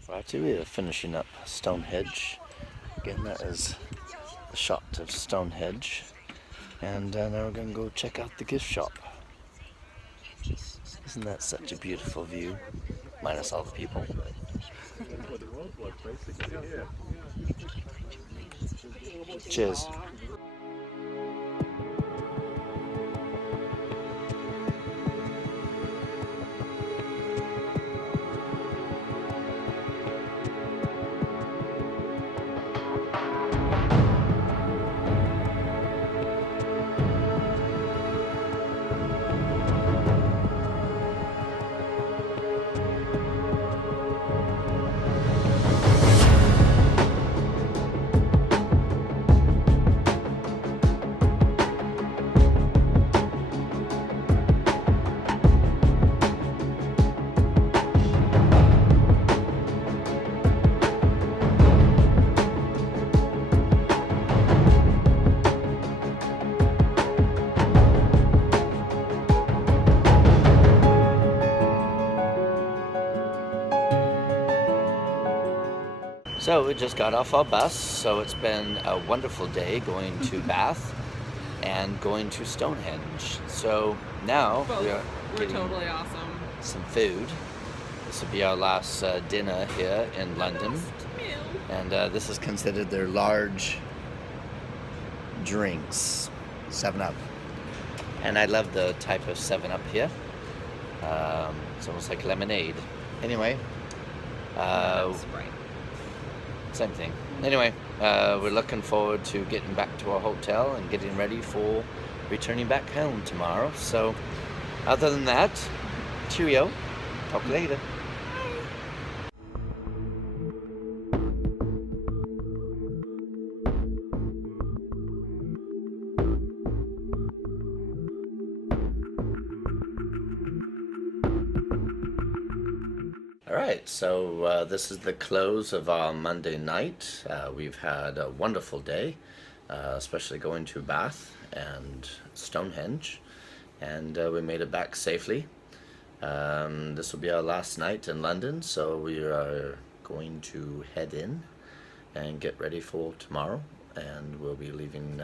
Righty, we are finishing up Stonehenge. Again, that is a shot of Stonehenge. And now we're going to go check out the gift shop. Isn't that such a beautiful view? Minus all the people. Cheers. So we just got off our bus, so it's been a wonderful day going to Bath and going to Stonehenge. So now we're getting totally awesome. some food. This will be our last dinner here in London. And this is considered their large drinks, 7-Up. And I love the type of 7-Up here. It's almost like lemonade. Anyway, same thing. Anyway, we're looking forward to getting back to our hotel and getting ready for returning back home tomorrow. So, other than that, cheerio. Talk later. Alright, so this is the close of our Monday night. We've had a wonderful day, especially going to Bath and Stonehenge, and we made it back safely. This will be our last night in London, so we are going to head in and get ready for tomorrow, and we'll be leaving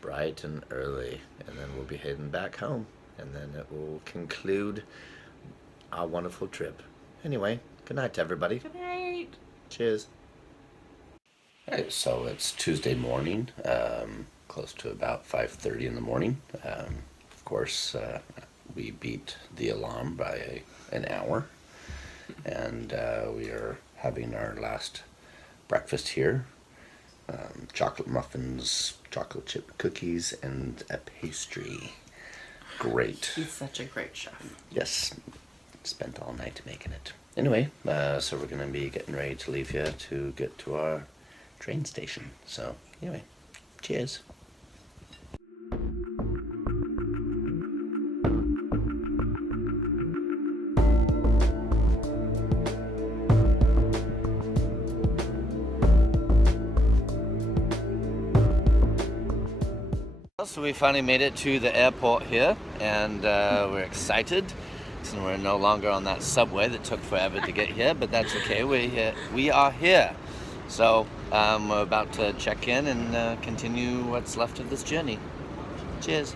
bright and early, and then we'll be heading back home, and then it will conclude our wonderful trip. Anyway, good night to everybody. Good night. Cheers. Alright, so it's Tuesday morning, close to about 5:30 in the morning. Of course, we beat the alarm by an hour, and we are having our last breakfast here. Chocolate muffins, chocolate chip cookies, and a pastry. Great. He's such a great chef. Yes. Spent all night making it. Anyway, so we're going to be getting ready to leave here to get to our train station. So, anyway, cheers. So we finally made it to the airport here, and we're excited. And we're no longer on that subway that took forever to get here, but that's okay. We are here. So we're about to check in and continue what's left of this journey. Cheers.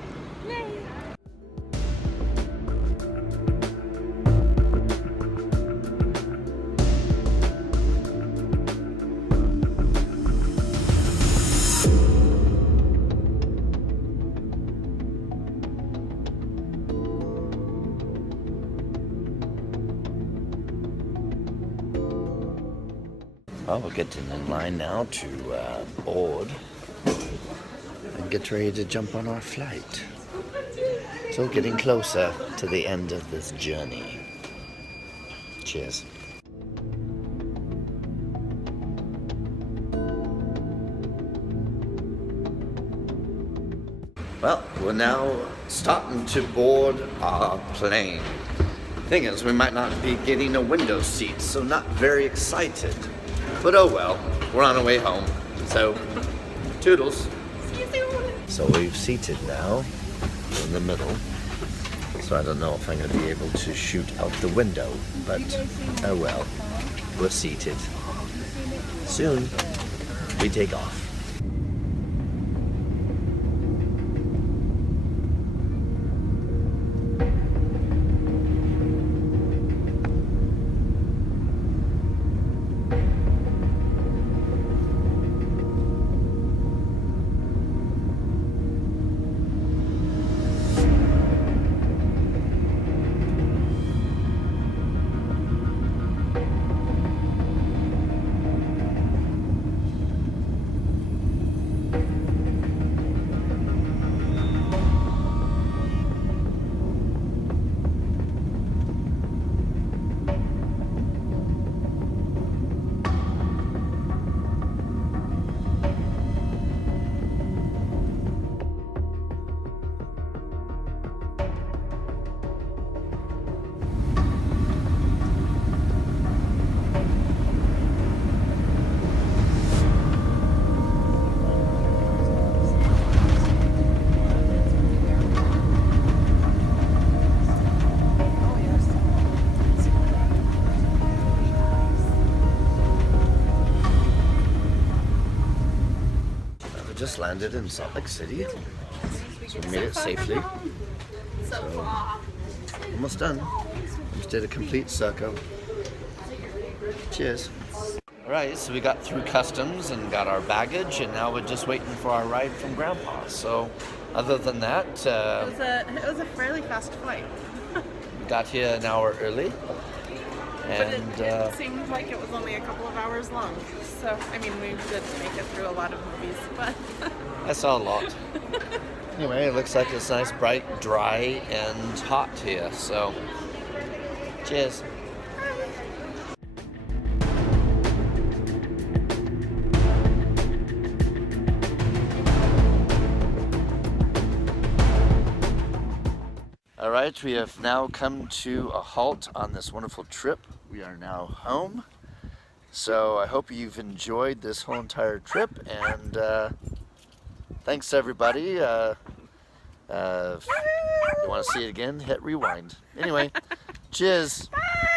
Well, we're getting in line now to board and get ready to jump on our flight. So getting closer to the end of this journey. Cheers. Well, we're now starting to board our plane. Thing is, we might not be getting a window seat, so not very excited. But oh well, we're on our way home. So, toodles. See you soon. So we've seated now in the middle. So I don't know if I'm going to be able to shoot out the window, but oh well, we're seated. Soon, we take off. just landed in Salt Lake City. So we made it safely. So almost done. Just did a complete circle. Cheers. Alright, so we got through customs and got our baggage, and now we're just waiting for our ride from Grandpa. So other than that, It was a fairly fast flight. we got here an hour early. And But it seemed like it was only a couple of hours long. So, I mean, we did make it through a lot of movies, but... I saw a lot. Anyway, it looks like it's nice, bright, dry, and hot here. So, cheers. All right, we have now come to a halt on this wonderful trip. We are now home. So I hope you've enjoyed this whole entire trip, and thanks everybody. If you want to see it again, hit rewind. Anyway, cheers. Bye!